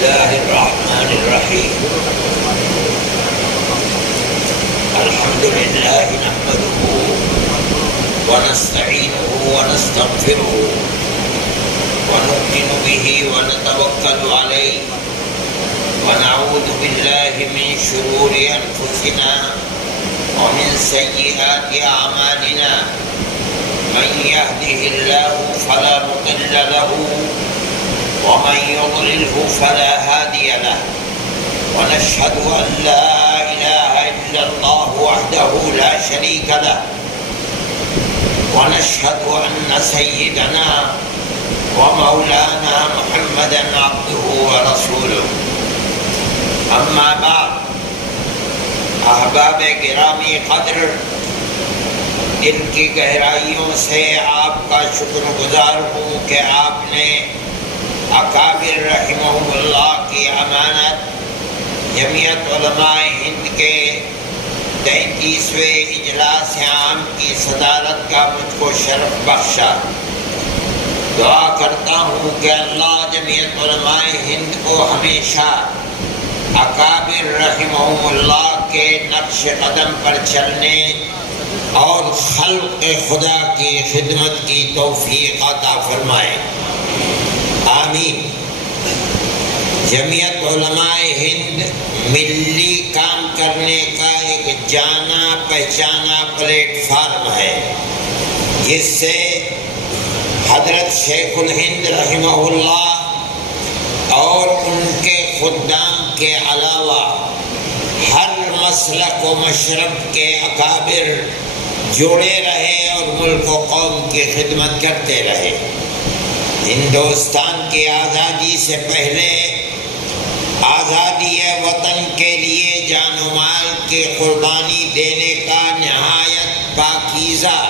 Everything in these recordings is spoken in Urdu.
الله الرحمن الرحيم. الحمد لله نحمده ونستعينه ونستغفره ونؤمن به ونتوكل عليه ونعوذ بالله من شرور أنفسنا ومن سيئات أعمالنا. من يهده الله فلا مضل له ومن يضلله فلا هادي له. ونشهد أن لا إله إلا الله وحده لا شريك له. ونشهد أن سيدنا ومولانا محمدا عبده ورسوله. أما بعد، احباب گرامی قدر، ان کی گہرائیوں سے آپ کا شکر گزار ہوں کہ آپ نے اکابر رحمہم اللہ کی امانت جمعیت علماء ہند کے 33ویں اجلاس عام کی صدارت کا مجھ کو شرف بخشا. دعا کرتا ہوں کہ اللہ جمعیت علماء ہند کو ہمیشہ اکابر رحمہم اللہ کے نقش قدم پر چلنے اور خلق خدا کی خدمت کی توفیق عطا فرمائے. آمین. جمعیت علماء ہند ملی کام کرنے کا ایک جانا پہچانا پلیٹ فارم ہے، جس سے حضرت شیخ الہند رحمہ اللہ اور ان کے خدام کے علاوہ ہر مسلک و مشرب کے اکابر جڑے رہے اور ملک و قوم کی خدمت کرتے رہے. ہندوستان کی آزادی سے پہلے آزادی وطن کے لیے جان و مال کی قربانی دینے کا نہایت پاکیزہ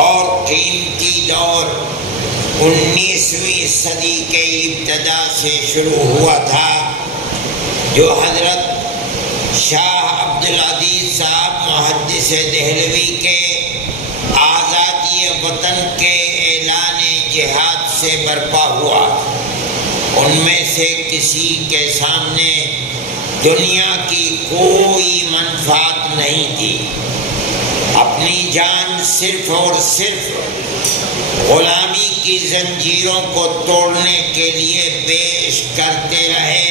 اور قیمتی دور 19ویں صدی کے ابتدا سے شروع ہوا تھا، جو حضرت شاہ عبدالعزیز صاحب محدث دہلوی کے آزادی وطن کے اعلان جہاد سے برپا ہوا. ان میں سے کسی کے سامنے دنیا کی کوئی منفعت نہیں تھی. اپنی جان صرف اور صرف غلامی کی زنجیروں کو توڑنے کے لیے پیش کرتے رہے،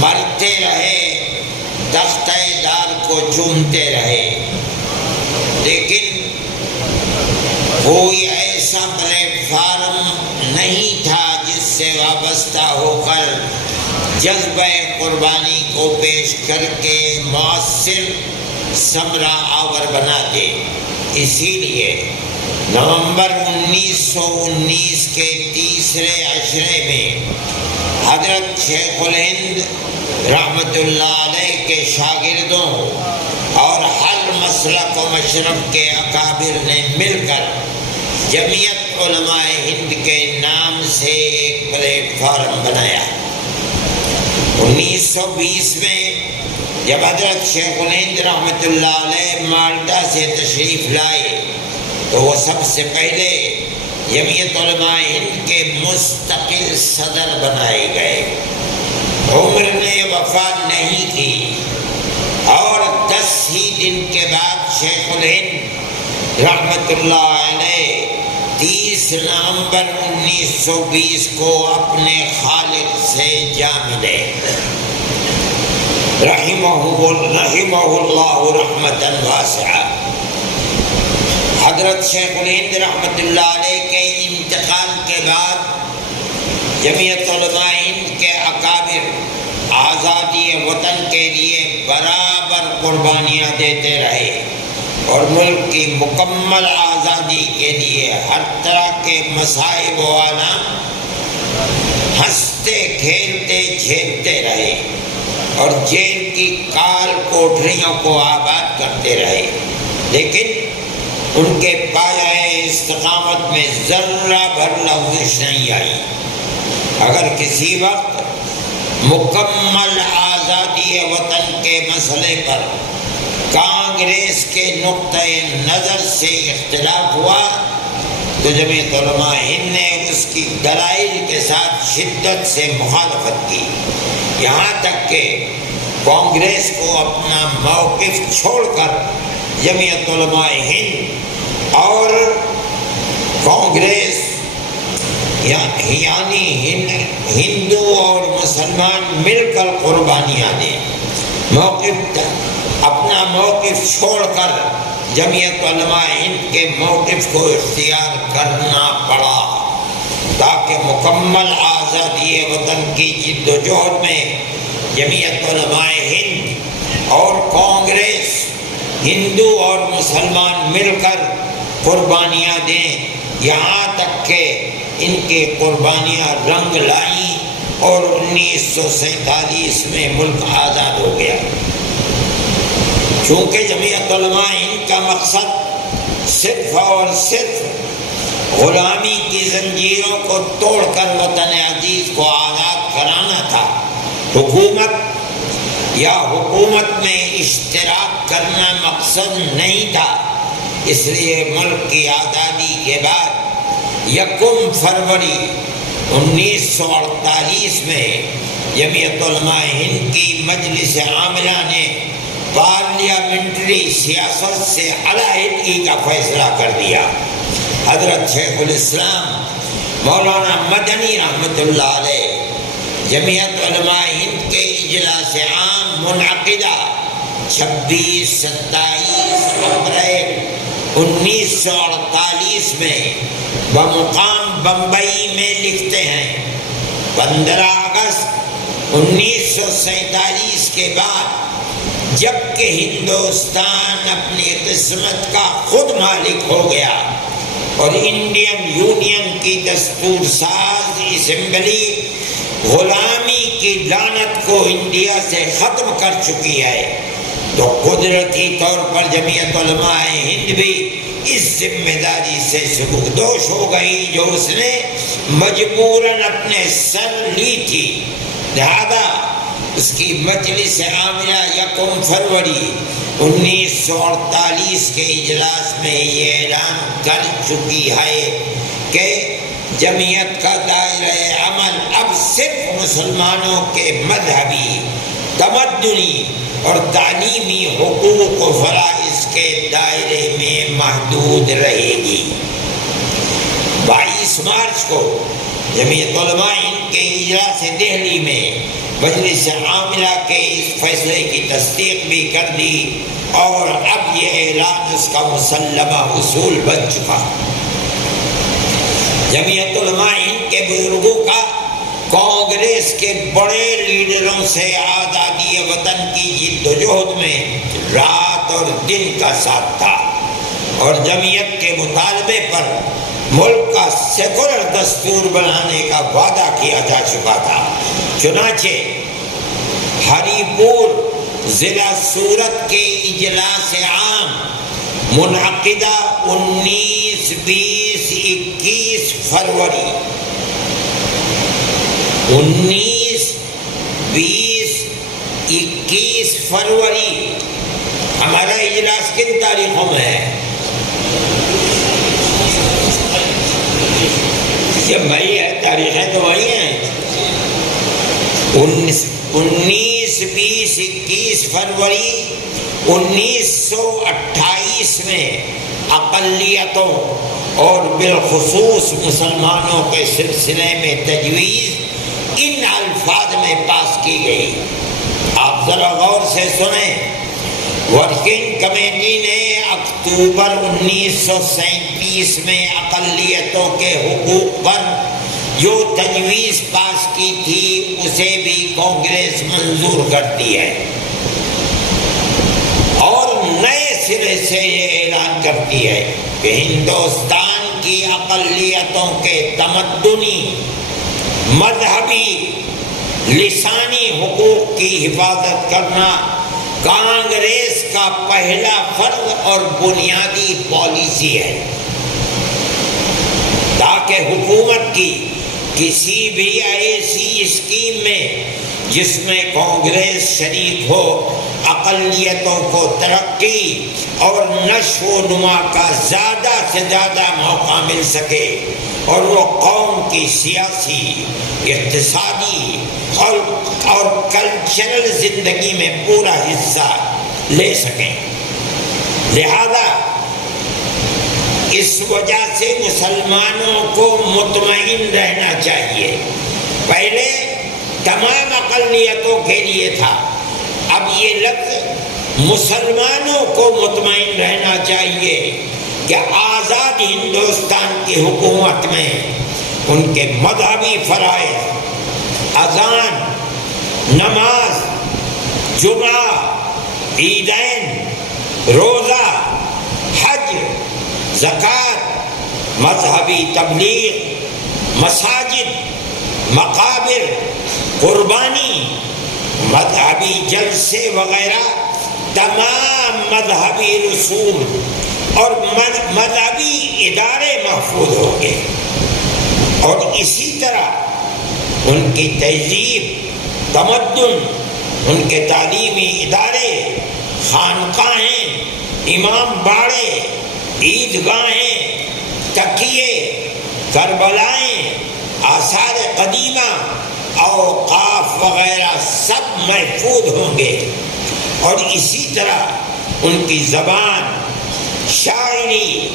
مرتے رہے، تختہ دار کو چومتے رہے. لیکن کوئی ایسا پلیٹ فارم نہیں تھا جس سے وابستہ ہو کر جذبہ قربانی کو پیش کر کے مؤثر ثمرہ آور بنا دے. اسی لیے نومبر 1919 کے تیسرے عشرے میں حضرت شیخ الہند رحمت اللہ علیہ کے شاگردوں اور ہر مسلک و مشرب کے اکابر نے مل کر جمعیت علماء ہند کے نام سے ایک پلیٹ فارم بنایا. 1920 میں جب حضرت شیخ الہند رحمت اللہ علیہ مالٹا سے تشریف لائے تو وہ سب سے پہلے جمعیت علماء ہند کے مستقل صدر بنائے گئے. عمر نے وفا نہیں کی اور 10 ہی دن کے بعد شیخ الہند رحمت اللہ علیہ 30 نومبر 1920 کو اپنے خالق سے جا ملے رحمہ اللہ رحمتا واسعہ. حضرت شیخ الہند رحمت اللہ علیہ کے انتقال کے بعد جمعیت علماء ہند کے اکابر آزادی وطن کے لیے برابر قربانیاں دیتے رہے اور ملک کی مکمل آزادی کے لیے ہر طرح کے مصائب و آلام ہنستے کھیلتے جھیلتے رہے اور جیل کی کال کوٹریوں کو آباد کرتے رہے. لیکن ان کے پایۂ استقامت میں ذرہ بھر لغزش نہیں آئی. اگر کسی وقت مکمل آزادی وطن کے مسئلے پر کانگریس کے نقطۂ نظر سے اختلاف ہوا تو جمعیت علماء ہند نے اس کی دلائل کے ساتھ شدت سے مخالفت کی، یہاں تک کہ کانگریس کو اپنا موقف چھوڑ کر جمعیت علماء ہند اور کانگریس یعنی ہندو اور مسلمان مل کر قربانیاں دیں، اپنا موقف چھوڑ کر جمعیت علماء ہند کے موقف کو اختیار کرنا پڑا، تاکہ مکمل آزادی وطن کی جد و جہد میں جمعیت علماء ہند اور کانگریس ہندو اور مسلمان مل کر قربانیاں دیں، یہاں تک کہ ان کے قربانیاں رنگ لائیں اور 1947 میں ملک آزاد ہو گیا۔ چونکہ جمعیت علماء ہند کا مقصد صرف اور صرف غلامی کی زنجیروں کو توڑ کر وطن عزیز کو آزاد کرانا تھا، حکومت میں اشتراک کرنا مقصد نہیں تھا، اس لیے ملک کی آزادی کے بعد 1 فروری 1948 میں جمعیت علماء ہند کی مجلس عاملہ نے پارلیمنٹری سیاست سے علیحدگی کا فیصلہ کر دیا۔ حضرت شیخ الاسلام مولانا مدنی رحمۃ اللہ علیہ جمعیت علماء ہند کے اجلاس عام منعقدہ 26-27 اپریل 1948 میں بمقام بمبئی میں لکھتے ہیں، 15 اگست 1947 کے بعد جبکہ ہندوستان اپنی قسمت کا خود مالک ہو گیا اور انڈین یونین کی دستور ساز اسمبلی غلامی کی لعنت کو انڈیا سے ختم کر چکی ہے، تو قدرتی طور پر جمعیت علماء ہند بھی اس ذمہ داری سے سبکدوش ہو گئی جو اس نے مجبوراً اپنے سر لی تھی، لہذا اس کی مجلس عاملہ 1 فروری 1948 کے اجلاس میں یہ اعلان کر چکی ہے کہ جمعیت کا دائرۂ عمل اب صرف مسلمانوں کے مذہبی، تمدنی اور تعلیمی حقوق و فرائض کے دائرے میں محدود رہے گی۔ 22 مارچ کو جمعیت علماء ہند کے اجلاس دہلی میں مجلس عاملہ کے اس فیصلے کی تصدیق بھی کر دی اور اب یہ اعلان اس کا مسلمہ اصول بن چکا۔ جمعیت علماء ہند کے بزرگوں کا کانگریس کے بڑے لیڈروں سے آزادی وطن کی جد و جہد میں رات اور دن کا ساتھ تھا، اور جمعیت کے مطالبے پر ملک کا سیکولر دستور بنانے کا وعدہ کیا جا چکا تھا۔ چنانچہ ہری پور ضلع سورت کے اجلاس عام منعقدہ 19، 20، 21 فروری 19، 20، 21 فروری ہمارا اجلاس کن تاریخوں میں ہے؟ یہ مئی ہے، تاریخیں تو وہی ہیں۔ 19، 20، 21 فروری 1928 میں اقلیتوں اور بالخصوص مسلمانوں کے سلسلے میں تجویز ان الفاظ میں پاس کی گئی، آپ ذرا غور سے سنیں۔ ورکنگ کمیٹی نے اکتوبر 1937 میں اقلیتوں کے حقوق پر جو تجویز پاس کی تھی اسے بھی کانگریس منظور کرتی ہے اور نئے سرے سے یہ اعلان کرتی ہے کہ ہندوستان کی اقلیتوں کے تمدنی، مذہبی، لسانی حقوق کی حفاظت کرنا کانگریس کا پہلا فرض اور بنیادی پالیسی ہے، تاکہ حکومت کی کسی بھی ایسی اسکیم میں جس میں کانگریس شریک ہو اقلیتوں کو ترقی اور نشو و نما کا زیادہ سے زیادہ موقع مل سکے اور وہ قوم کی سیاسی، اقتصادی اور کلچرل زندگی میں پورا حصہ لے سکیں۔ لہذا اس وجہ سے مسلمانوں کو مطمئن رہنا چاہیے۔ پہلے تمام اقلیتوں کے لیے تھا، اب یہ لفظ مسلمانوں کو مطمئن رہنا چاہیے کہ آزاد ہندوستان کی حکومت میں ان کے مذہبی فرائض، اذان، نماز، جمعہ، عیدین، روزہ، حج، زکوٰۃ، مذہبی تبلیغ، مساجد، مقابر، قربانی، مذہبی جلسے وغیرہ تمام مذہبی رسوم اور مذہبی ادارے محفوظ ہوں گے، اور اسی طرح ان کی تہذیب، تمدن، ان کے تعلیمی ادارے، خانقاہیں، امام باڑے، عیدگاہیں، تکیے، کربلائیں، آثار قدیمہ، اوقاف وغیرہ سب محفوظ ہوں گے، اور اسی طرح ان کی زبان، شاعری،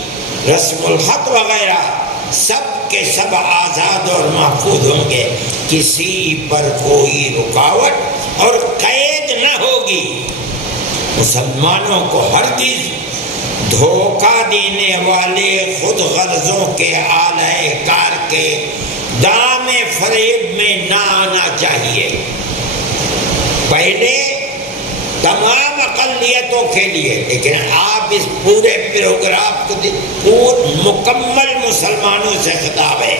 رسم الخط وغیرہ سب کے سب آزاد اور محفوظ ہوں گے، کسی پر کوئی رکاوٹ اور قید نہ ہوگی۔ مسلمانوں کو ہرگز دھوکہ دینے والے خود غرضوں کے آلۂ کار کے دام فریب میں نہ آنا چاہیے۔ پہلے تمام اقلیتوں کے لیے، لیکن آپ اس پورے پروگرام کو مکمل مسلمانوں سے خطاب ہے،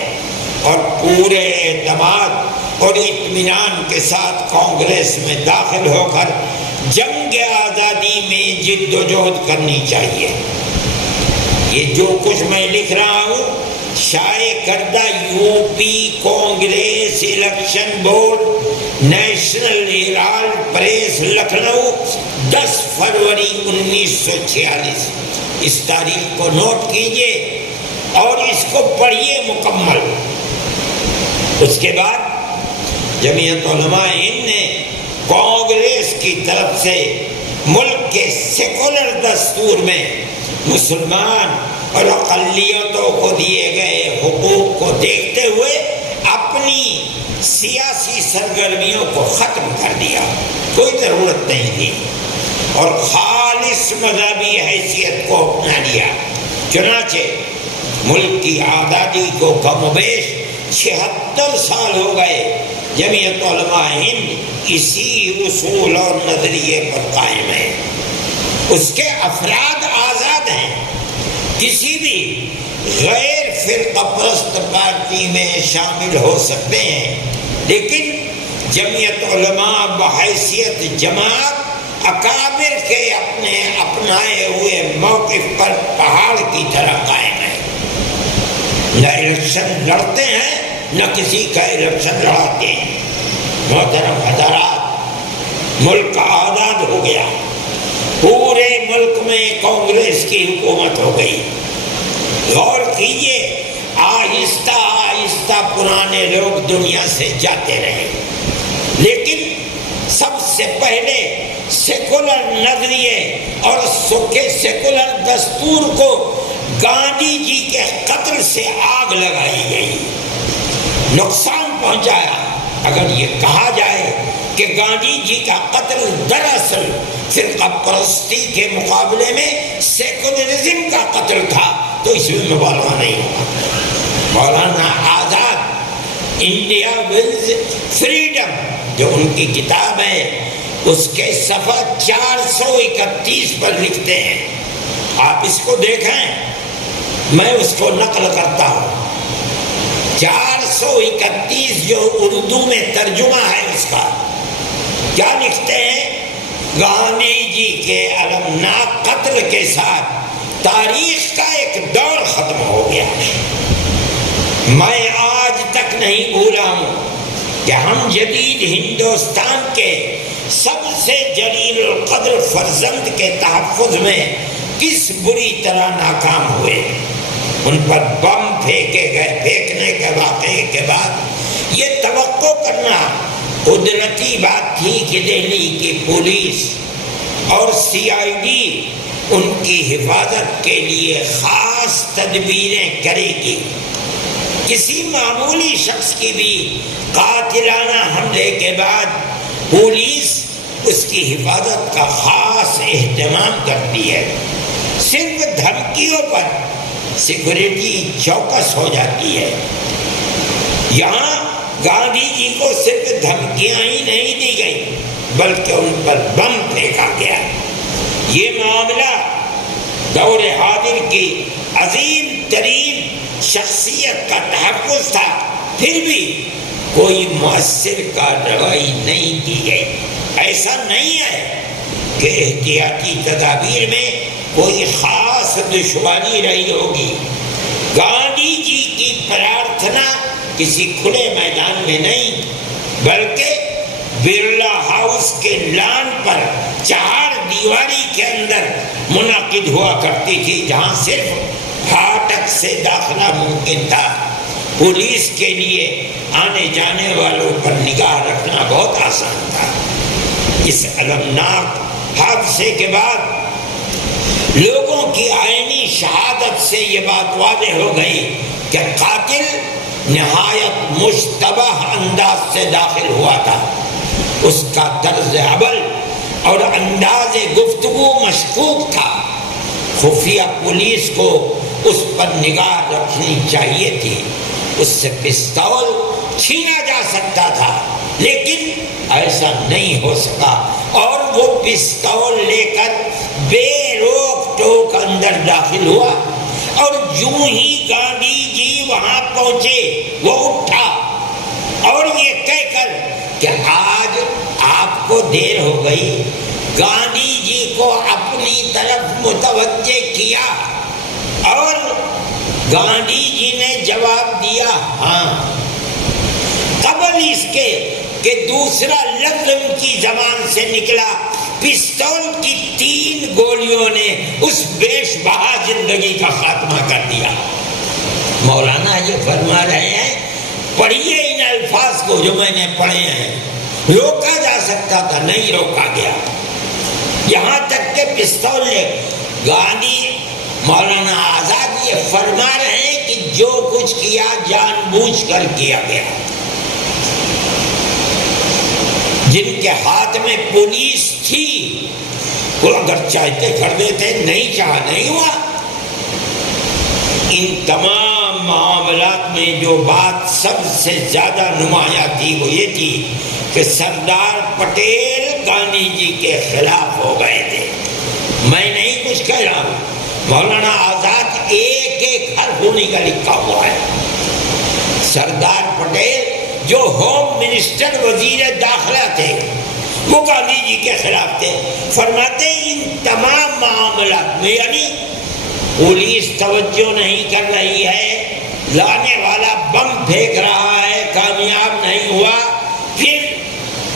اور پورے اعتماد اور اطمینان کے ساتھ کانگریس میں داخل ہو کر جنگ آزادی میں جد و جہد کرنی چاہیے۔ یہ جو کچھ میں لکھ رہا ہوں شائع کردہ U P Congress election board National Herald press Lucknow 10 فروری 1946، اس تاریخ کو نوٹ کیجئے اور اس کو پڑھیے مکمل۔ اس کے بعد جمعیت علماء ہند نے کانگریس کی طرف سے ملک کے سیکولر دستور میں مسلمان اور اقلیتوں کو دیے گئے حقوق کو دیکھتے ہوئے اپنی سیاسی سرگرمیوں کو ختم کر دیا، کوئی ضرورت نہیں تھی، اور خالص مذہبی حیثیت کو اپنا لیا۔ چنانچہ ملک کی آزادی کو کم و بیش 76 سال ہو گئے، جمعیت علماء ہند اسی اصول اور نظریے پر قائم ہے۔ اس کے افراد آزاد ہیں، کسی بھی غیر فرقہ پرست پارٹی میں شامل ہو سکتے ہیں، لیکن جمعیت علماء بحیثیت جماعت اکابر کے اپنے اپنائے ہوئے موقف پر پہاڑ کی طرح قائم ہے۔ نہ الیکشن لڑتے ہیں، نہ کسی کا الیکشن لڑاتے ہیں۔ محترم حضرات، ملک آزاد ہو گیا، پورے ملک میں کانگریس کی حکومت ہو گئی۔ غور کیجئے، آہستہ آہستہ پرانے لوگ دنیا سے جاتے رہے، لیکن سب سے پہلے سیکولر نظریے اور سیکولر دستور کو گاندھی جی کے قتل سے آگ لگائی گئی، نقصان پہنچایا۔ اگر یہ کہا جائے کہ گاندھی جی کا قتل دراصل فرقہ پرستی کے مقابلے میں سیکولرزم کا قتل تھا تو اس میں مبالغہ نہیں ہوگا۔ Maulana Azad India whales freedom جو ان کی کتاب ہے، اس کے صفحہ 431 پر لکھتے ہیں، آپ اس کو دیکھیں، میں اس کو نقل کرتا ہوں۔ 431 جو اردو میں ترجمہ ہے اس کا، کیا لکھتے ہیں؟ گاندھی جی کے المناک قتل کے ساتھ تاریخ کا ایک دور ختم ہو گیا۔ میں آج تک نہیں بھولا ہوں کہ ہم جدید ہندوستان کے سب سے جلیل القدر فرزند کے تحفظ میں کس بری طرح ناکام ہوئے. ان پر بم پھینکے گئے. پھینکنے کے واقعے کے بعد یہ توقع کرنا قدرتی بات تھی کہ دہلی کی پولیس اور CID ان کی حفاظت کے لیے خاص تدبیریں کرے گی. کسی معمولی شخص کی بھی قاتلانہ حملے کے بعد پولیس اس کی حفاظت کا خاص اہتمام کرتی ہے. صرف دھمکیوں پر سیکورٹی چوکس ہو جاتی ہے. یہاں گاندھی جی کو صرف دھمکیاں ہی نہیں دی گئی بلکہ ان پر بم پھینکا گیا. یہ معاملہ دور حاضر کی عظیم ترین شخصیت کا تحفظ تھا، پھر بھی کوئی مؤثر کارروائی نہیں کی گئی. ایسا نہیں ہے کہ احتیاطی تدابیر میں کوئی خاص دشواری رہی ہوگی. گاندھی جی کی پرارتھنا کسی کھلے میدان میں نہیں بلکہ برلا ہاؤس کے لان پر 4 دیواری کے اندر منعقد ہوا کرتی تھی، جہاں صرف پھاٹک سے داخلہ ممکن تھا. پولیس کے لیے آنے جانے والوں پر نگاہ رکھنا بہت آسان تھا. اس المناک حادثے کے بعد لوگوں کی عینی شہادت سے یہ بات واضح ہو گئی کہ قاتل نہایت مشتبہ انداز سے داخل ہوا تھا. اس کا طرز عمل اور انداز گفتگو مشکوک تھا. خفیہ پولیس کو اس پر نگاہ رکھنی چاہیے تھی. اس سے پستول چھینا جا سکتا تھا لیکن ایسا نہیں ہو سکا اور وہ پستول لے کر بے روک ٹوک اندر داخل ہوا اور یوں ہی گاندھی جی وہاں پہنچے وہ اٹھا اور یہ کہہ کر کہ آج آپ کو دیر ہو گئی گاندھی جی کو اپنی طرف متوجہ کیا اور گاندھی جی نے جواب دیا ہاں. قبل اس کے کہ دوسرا لفظ ان کی زبان سے نکلا پستول کی 3 گولیوں نے اس بیش بہا زندگی کا خاتمہ کر دیا. مولانا یہ فرما رہے ہیں پڑھیے ان الفاظ کو جو میں نے پڑھے ہیں. روکا جا سکتا تھا نہیں روکا گیا. یہاں تک کہ پستول لے گاندھی مولانا آزاد یہ فرما رہے ہیں کہ جو کچھ کیا جان بوجھ کر کیا گیا. جن کے ہاتھ میں پولیس تھی وہ اگر چاہتے کر دیتے، نہیں چاہا نہیں ہوا. ان تمام معاملات میں جو بات سب سے زیادہ نمایاں تھی وہ یہ تھی کہ سردار پٹیل گاندھی جی کے خلاف ہو گئے تھے. میں نہیں کچھ کہہ رہا ہوں، مولانا آزاد ایک ایک حرف انہیں کا لکھا ہوا ہے. سردار پٹیل جو ہوم منسٹر وزیر داخلہ تھے وہ گاندھی جی کے خلاف تھے. فرماتے ان تمام معاملات میں یعنی پولیس توجہ نہیں کر رہی ہے، لانے والا بم پھینک رہا ہے کامیاب نہیں ہوا، پھر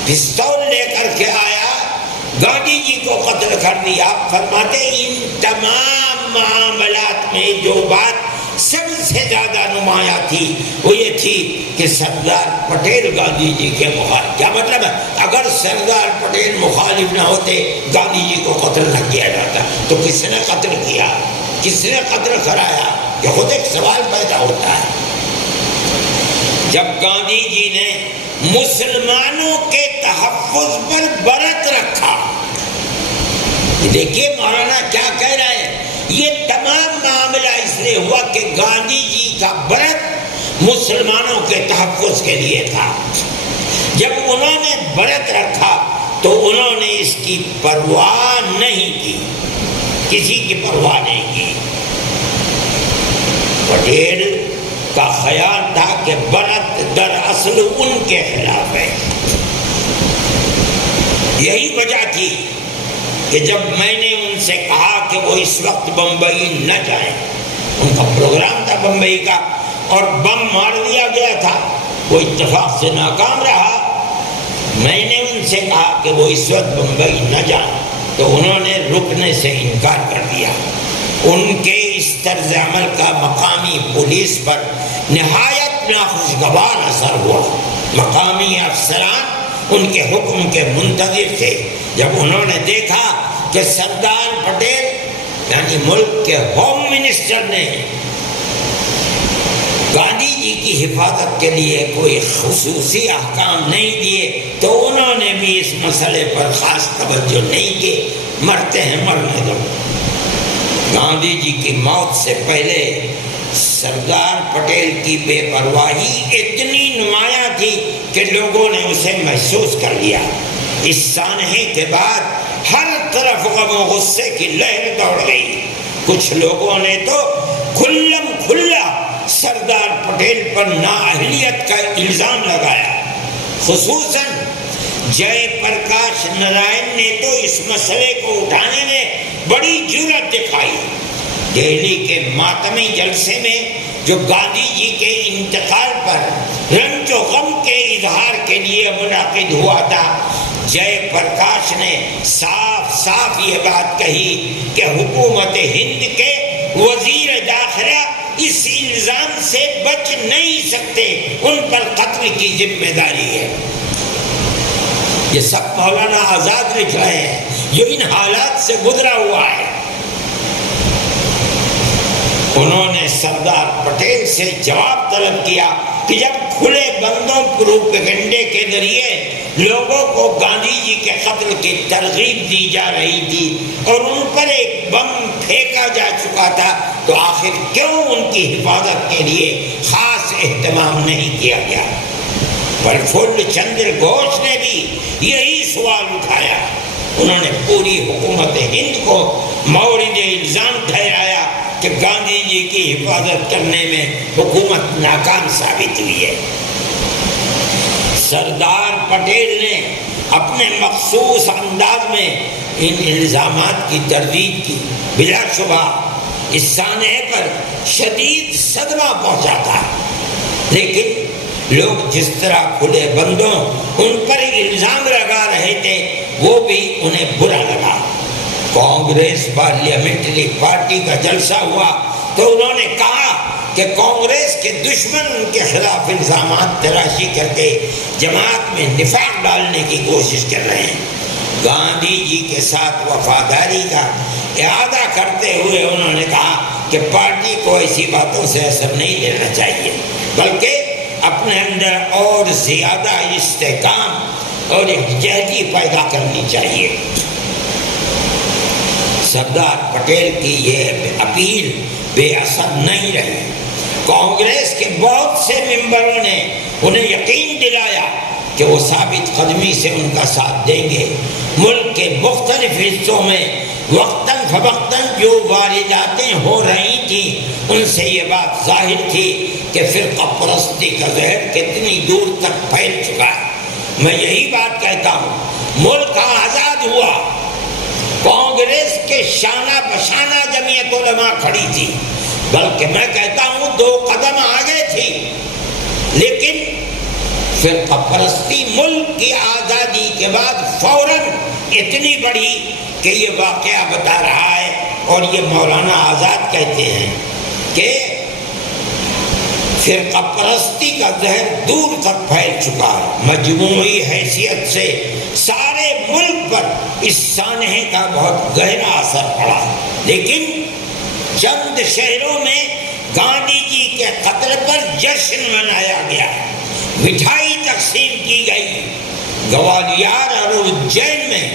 پستول لے کر کے آیا گاندھی جی کو قتل کر دیا. فرماتے ان تمام معاملات میں جو بات سب سے زیادہ نمایاں تھی وہ یہ تھی کہ سردار پٹیل گاندھی جی کے مخالف. کیا مطلب ہے؟ اگر سردار پٹیل مخالف نہ ہوتے گاندھی جی کو قتل نہ کیا جاتا تو کس نے قتل کیا، کس نے قتل کرایا؟ یہ خود ایک سوال پیدا ہوتا ہے. جب گاندھی جی نے مسلمانوں کے تحفظ پر برت رکھا، دیکھیے مولانا کیا کہہ رہے ہیں، یہ تمام معاملہ اس لیے ہوا کہ گاندھی جی کا برت مسلمانوں کے تحفظ کے لیے تھا. جب انہوں نے برت رکھا تو انہوں نے اس کی پرواہ نہیں کی، کسی کی پرواہ نہیں کی. پٹیل کا خیال تھا کہ برت دراصل ان کے خلاف ہے. یہی وجہ تھی کہ جب میں نے ان سے کہا کہ وہ اس وقت بمبئی نہ جائیں، ان کا پروگرام تھا بمبئی کا اور بم مار دیا گیا تھا، وہ اتفاق سے ناکام رہا۔ میں نے ان سے کہا کہ وہ اس وقت بمبئی نہ جائیں، تو انہوں نے رکنے سے انکار کر دیا۔ ان کے اس طرز عمل کا مقامی پولیس پر نہایت ناخوشگوار اثر ہوا۔ مقامی افسران ان کے حکم کے منتظر تھے۔ جب انہوں نے دیکھا کہ سردار پٹیل یعنی ملک کے ہوم منسٹر نے گاندھی جی کی حفاظت کے لیے کوئی خصوصی احکام نہیں دیے، تو انہوں نے بھی اس مسئلے پر خاص توجہ نہیں کی۔ مرتے ہیں مرنے دو۔ گاندھی جی کی موت سے پہلے سردار پٹیل کی بے پرواہی اتنی نمایاں تھی کہ لوگوں نے اسے محسوس کر لیا۔ اس سانحے کے بعد ہر طرف غم و غصے کی لہر دوڑ گئی۔ کچھ لوگوں نے تو کھلم کھلا سردار پٹیل پر نااہلیت کا الزام لگایا۔ خصوصاً جے پرکاش نارائن نے تو اس مسئلے کو اٹھانے میں بڑی جرأت دکھائی۔ دہلی کے ماتمی جلسے میں جو گاندھی جی کے انتقال پر رنج و غم کے اظہار کے لیے منعقد ہوا تھا، جے پرکاش نے صاف صاف یہ بات کہی کہ حکومت ہند کے وزیر داخلہ اس الزام سے بچ نہیں سکتے، ان پر قتل کی ذمہ داری ہے۔ یہ سب مولانا آزاد لکھ رہے ہیں جو ان حالات سے گزرا ہوا ہے۔ انہوں نے سردار پٹیل سے جواب طلب کیا کہ جب کھلے بندوں پروپیگنڈے کے ذریعے لوگوں کو گاندھی جی کے قتل کی ترغیب دی جا رہی تھی اور ان پر ایک بم پھینکا جا چکا تھا، تو آخر کیوں ان کی حفاظت کے لیے خاص اہتمام نہیں کیا گیا؟ پرفل چندر گھوش نے بھی یہی سوال اٹھایا۔ انہوں نے پوری حکومت ہند کو مورد الزام ٹھہرایا کہ گاندھی جی کی حفاظت کرنے میں حکومت ناکام ثابت ہوئی ہے۔ سردار پٹیل نے اپنے مخصوص انداز میں ان الزامات کی تردید کی۔ بلا شبہ اس سانحے پر شدید صدمہ پہنچا تھا، لیکن لوگ جس طرح کھلے بندوں ان پر الزام لگا رہے تھے وہ بھی انہیں برا لگا۔ کانگریس پارلیمنٹری پارٹی کا جلسہ ہوا تو انہوں نے کہا کہ کانگریس کے دشمن ان کے خلاف الزامات تلاشی کر کے جماعت میں نفاق ڈالنے کی کوشش کر رہے ہیں۔ گاندھی جی کے ساتھ وفاداری کا اعادہ کرتے ہوئے انہوں نے کہا کہ پارٹی کو ایسی باتوں سے اثر نہیں لینا چاہیے، بلکہ اپنے اندر اور زیادہ استحکام اور یکجہتی پیدا کرنی چاہیے۔ سردار پٹیل کی یہ اپیل بے اثر نہیں رہی۔ کانگریس کے بہت سے ممبروں نے انہیں یقین دلایا کہ وہ ثابت قدمی سے ان کا ساتھ دیں گے۔ ملک کے مختلف حصوں میں وقتاً فوقتاً جو وارداتیں ہو رہی تھیں ان سے یہ بات ظاہر تھی کہ فرقہ پرستی کا زہر کتنی دور تک پھیل چکا ہے۔ میں یہی بات کہتا ہوں، ملک آزاد ہوا، کانگریس کے شانہ بشانہ جمعیت علماء کھڑی تھی، بلکہ میں کہتا ہوں 2 قدم آگے تھی، لیکن فرقہ پرستی ملک کی آزادی کے بعد فوراً اتنی بڑھی کہ یہ واقعہ بتا رہا ہے، اور یہ مولانا آزاد کہتے ہیں کہ فرقہ پرستی کا زہر دور تک پھیل چکا ہے۔ مجموعی حیثیت سے سارے ملک پر اس سانحے کا بہت گہرا اثر پڑا، لیکن چند شہروں میں گاندھی جی کے قتل پر جشن منایا گیا، مٹھائی تقسیم کی گئی۔ گوالیار اور اجین میں،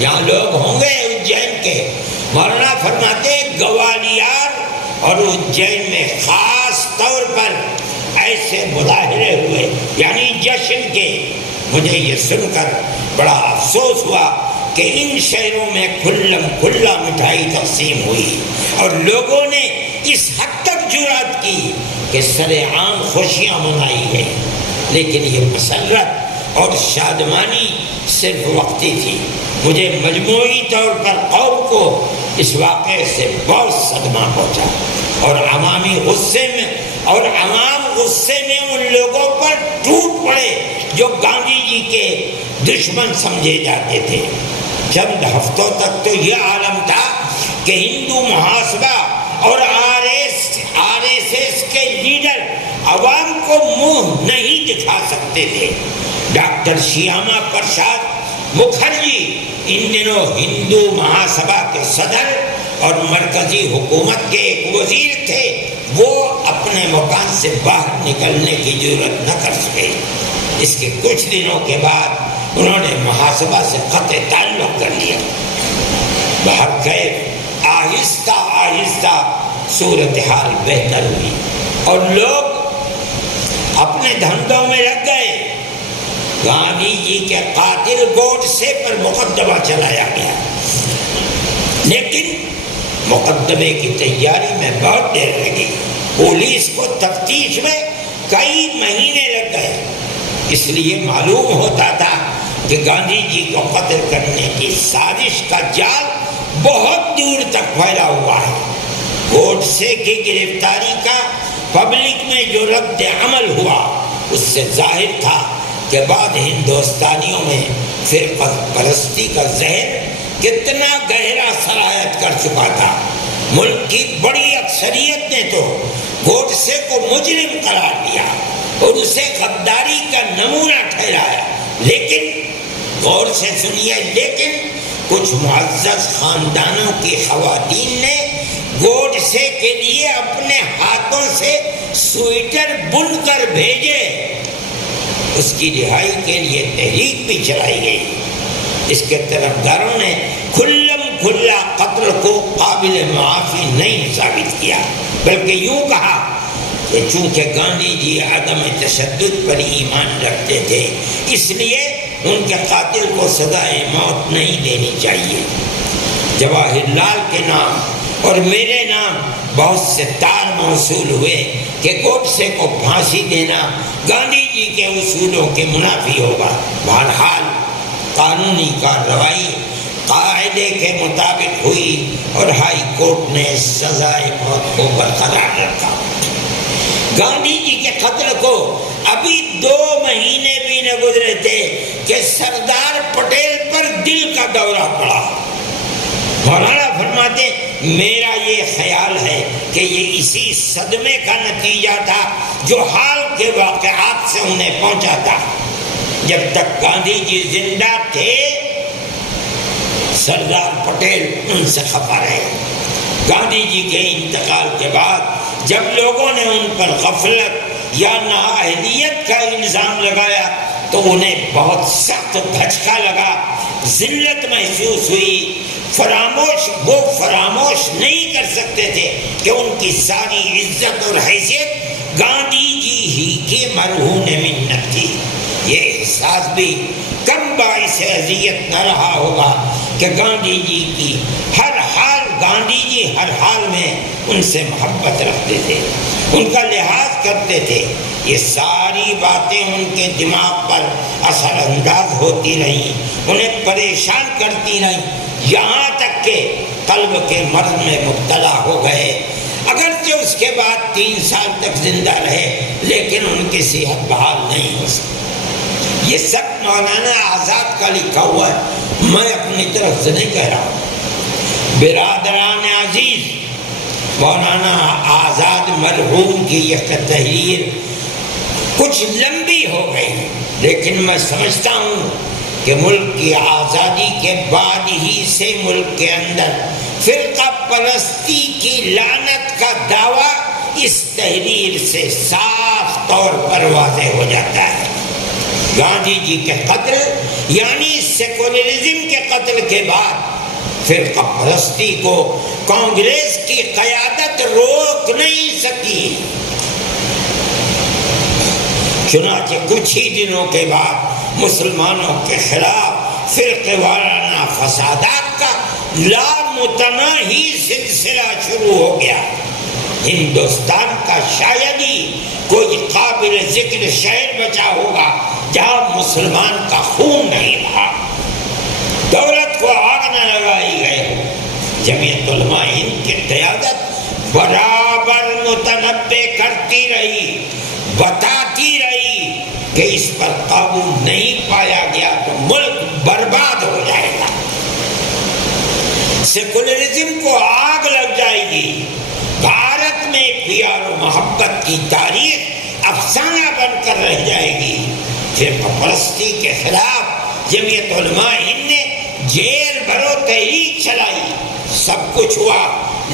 یہاں لوگ ہوں گے اجین کے، مولانا فرماتے گوالیار اور اجین میں خاص طور پر ایسے مظاہرے ہوئے، یعنی جشن کے۔ مجھے یہ سن کر بڑا افسوس ہوا کہ ان شہروں میں کھلم کھلا مٹھائی تقسیم ہوئی اور لوگوں نے اس حد تک جرأت کی کہ سر عام خوشیاں منائی گئی، لیکن یہ مسرت اور شادمانی صرف وقتی تھی۔ مجھے مجموعی طور پر قوم کو اس واقعے سے بہت صدمہ پہنچا، اور عوام غصے میں ان لوگوں پر ٹوٹ پڑے جو گاندھی جی کے دشمن سمجھے جاتے تھے۔ چند ہفتوں تک تو یہ عالم تھا کہ ہندو محاسبہ اور آر ایس ایس کے لیڈر عوام کو منہ نہیں دکھا سکتے تھے۔ ڈاکٹر شیاما پرساد مکھرجی ان دنوں ہندو مہاسبھا کے صدر اور مرکزی حکومت کے ایک وزیر تھے۔ وہ اپنے مکان سے باہر نکلنے کی جرات نہ کر سکے۔ اس کے کچھ دنوں کے بعد انہوں نے محاسبہ سے قطع تعلق کر لیا۔ باہر گئے، آہستہ آہستہ صورتحال بہتر ہوئی اور لوگ اپنے دھندوں میں لگ گئے۔ گاندھی جی کے قاتل گوڈسے پر مقدمہ چلایا گیا، لیکن مقدمے کی تیاری میں بہت دیر لگی۔ پولیس کو تفتیش میں کئی مہینے لگ گئے۔ اس لیے معلوم ہوتا تھا کہ گاندھی جی کو قتل کرنے کی سازش کا جال بہت دور تک پھیلا ہوا ہے۔ گوڈسے کی گرفتاری کا پبلک میں جو رد عمل ہوا، اس سے ظاہر تھا کہ بعض ہندوستانیوں میں فرقہ پرستی کا زہر کتنا گہرا سرایت کر چکا تھا۔ ملک کی بڑی اکثریت نے تو گوڈسے کو مجرم قرار دیا اور اسے غداری کا نمونہ ٹھہرایا، لیکن غور سے سنیے، لیکن کچھ معزز خاندانوں کی خواتین نے گوڈسے کے لیے اپنے ہاتھوں سے سویٹر بن کر بھیجے۔ اس کی رہائی کے لیے تحریک بھی چلائی گئی۔ اس کے طرفداروں نے کھلم کھلا قتل کو قابل معافی نہیں ثابت کیا، بلکہ یوں کہا کہ چونکہ گاندھی جی عدم تشدد پر ایمان رکھتے تھے، اس لیے ان کے قاتل کو سزائے موت نہیں دینی چاہیے۔ جواہر لال کے نام اور میرے نام بہت سے تار موصول ہوئے کہ گوڈسے کو پھانسی دینا گاندھی جی کے اصولوں کے منافی ہوگا۔ بہرحال قانونی کارروائی قاعدے کے مطابق ہوئی اور ہائی کورٹ نے سزائے موت کو برقرار رکھا۔ گاندھی جی کے قتل کو ابھی 2 مہینے بھی نہ گزرے تھے کہ سردار پٹیل پر دل کا دورہ پڑا۔ مولانا فرماتے، میرا یہ خیال ہے کہ یہ اسی صدمے کا نتیجہ تھا جو حال کے واقعات سے انہیں پہنچا تھا۔ جب تک گاندھی جی زندہ تھے، سردار پٹیل ان سے خفا رہے۔ گاندھی جی کے انتقال کے بعد جب لوگوں نے ان پر غفلت یا نااہلیت کا الزام لگایا تو انہیں بہت سخت دھچکا لگا، ذلت محسوس ہوئی۔ وہ فراموش نہیں کر سکتے تھے کہ ان کی ساری عزت اور حیثیت گاندھی جی ہی کی مرہون منت تھی۔ یہ احساس بھی کم باعث اذیت نہ رہا ہوگا کہ گاندھی جی ہر حال میں ان سے محبت رکھتے تھے، ان کا لحاظ کرتے تھے۔ یہ ساری باتیں ان کے دماغ پر اثر انداز ہوتی رہیں، انہیں پریشان کرتی رہیں، یہاں تک کہ قلب کے مرض میں مبتلا ہو گئے۔ اگرچہ اس کے بعد 3 سال تک زندہ رہے، لیکن ان کی صحت بحال نہیں ہو سکی۔ یہ سب مولانا آزاد کا لکھا ہوا ہے، میں اپنی طرف سے نہیں کہہ رہا ہوں۔ برادران عزیز، مولانا آزاد مرحوم کی یہ تحریر کچھ لمبی ہو گئی، لیکن میں سمجھتا ہوں کہ ملک کی آزادی کے بعد ہی سے ملک کے اندر فرقہ پرستی کی لعنت کا دعویٰ اس تحریر سے صاف طور پر واضح ہو جاتا ہے۔ گاندھی جی کے قتل یعنی سیکولرزم کے قتل کے بعد فرقہ پرستی کو کانگریس کی قیادت روک نہیں سکی۔ چنانچہ کچھ ہی دنوں کے بعد مسلمانوں کے خلاف فرقے وارانہ فسادات کا لامتناہی سلسلہ شروع ہو گیا۔ ہندوستان کا شاید ہی کوئی قابل ذکر شہر بچا ہوگا جہاں مسلمان کا خون نہیں رہا، دولت کو آگ نہ لگائی گئے۔ جمعیت علماء ہند کی قیادت برابر متنبع کرتی رہی، بتاتی رہی کہ اس پر قابو نہیں پایا گیا تو ملک برباد ہو جائے گا، سیکولرزم کو آگ لگ جائے گی، بھارت میں پیار و محبت کی تاریخ افسانہ بن کر رہ جائے گی۔ فرقہ پرستی کے خلاف جمعیت علماء ہند نے جیل بھرو تحریک چلائی، سب کچھ ہوا،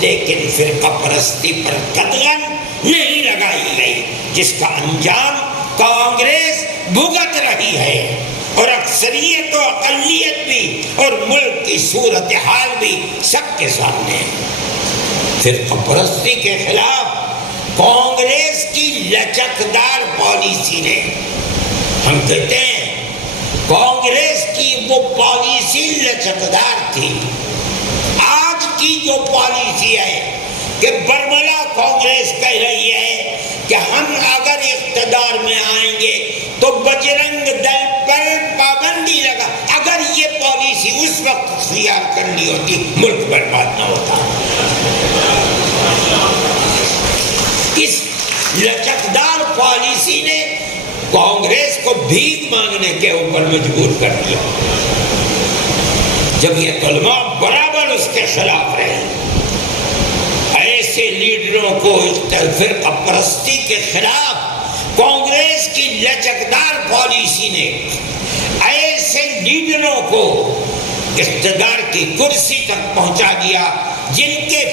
لیکن فرقہ پرستی پر قدغن نہیں لگائی گئی، جس کا انجام کانگریس بھگت رہی ہے، اور اکثریت و اقلیت بھی اور ملک کی صورتحال بھی سب کے سامنے ہے۔ فرقہ پرستی کے خلاف کانگریس کی لچکدار پالیسی نے، ہم کہتے ہیں کانگریس کی وہ پالیسی لچکدار تھی۔ آج کی جو پالیسی ہے کہ برملا کانگریس کہہ رہی ہے کہ ہم اگر اقتدار میں آئیں گے تو بجرنگ دل پر پابندی لگا، اگر یہ پالیسی اس وقت اختیار کرنی ہوتی ملک برباد نہ ہوتا۔ اس لچکدار پالیسی نے کانگریس کو بھیک مانگنے کے اوپر مجبور کر دیا، جمعیت علماء برابر اس کے خلاف رہے۔ ایسے لیڈروں کو فرقہ پرستی کے خلاف کانگریس کی لچکدار پالیسی نے ایسے لیڈروں کو اقتدار کی کرسی تک پہنچا دیا جن کے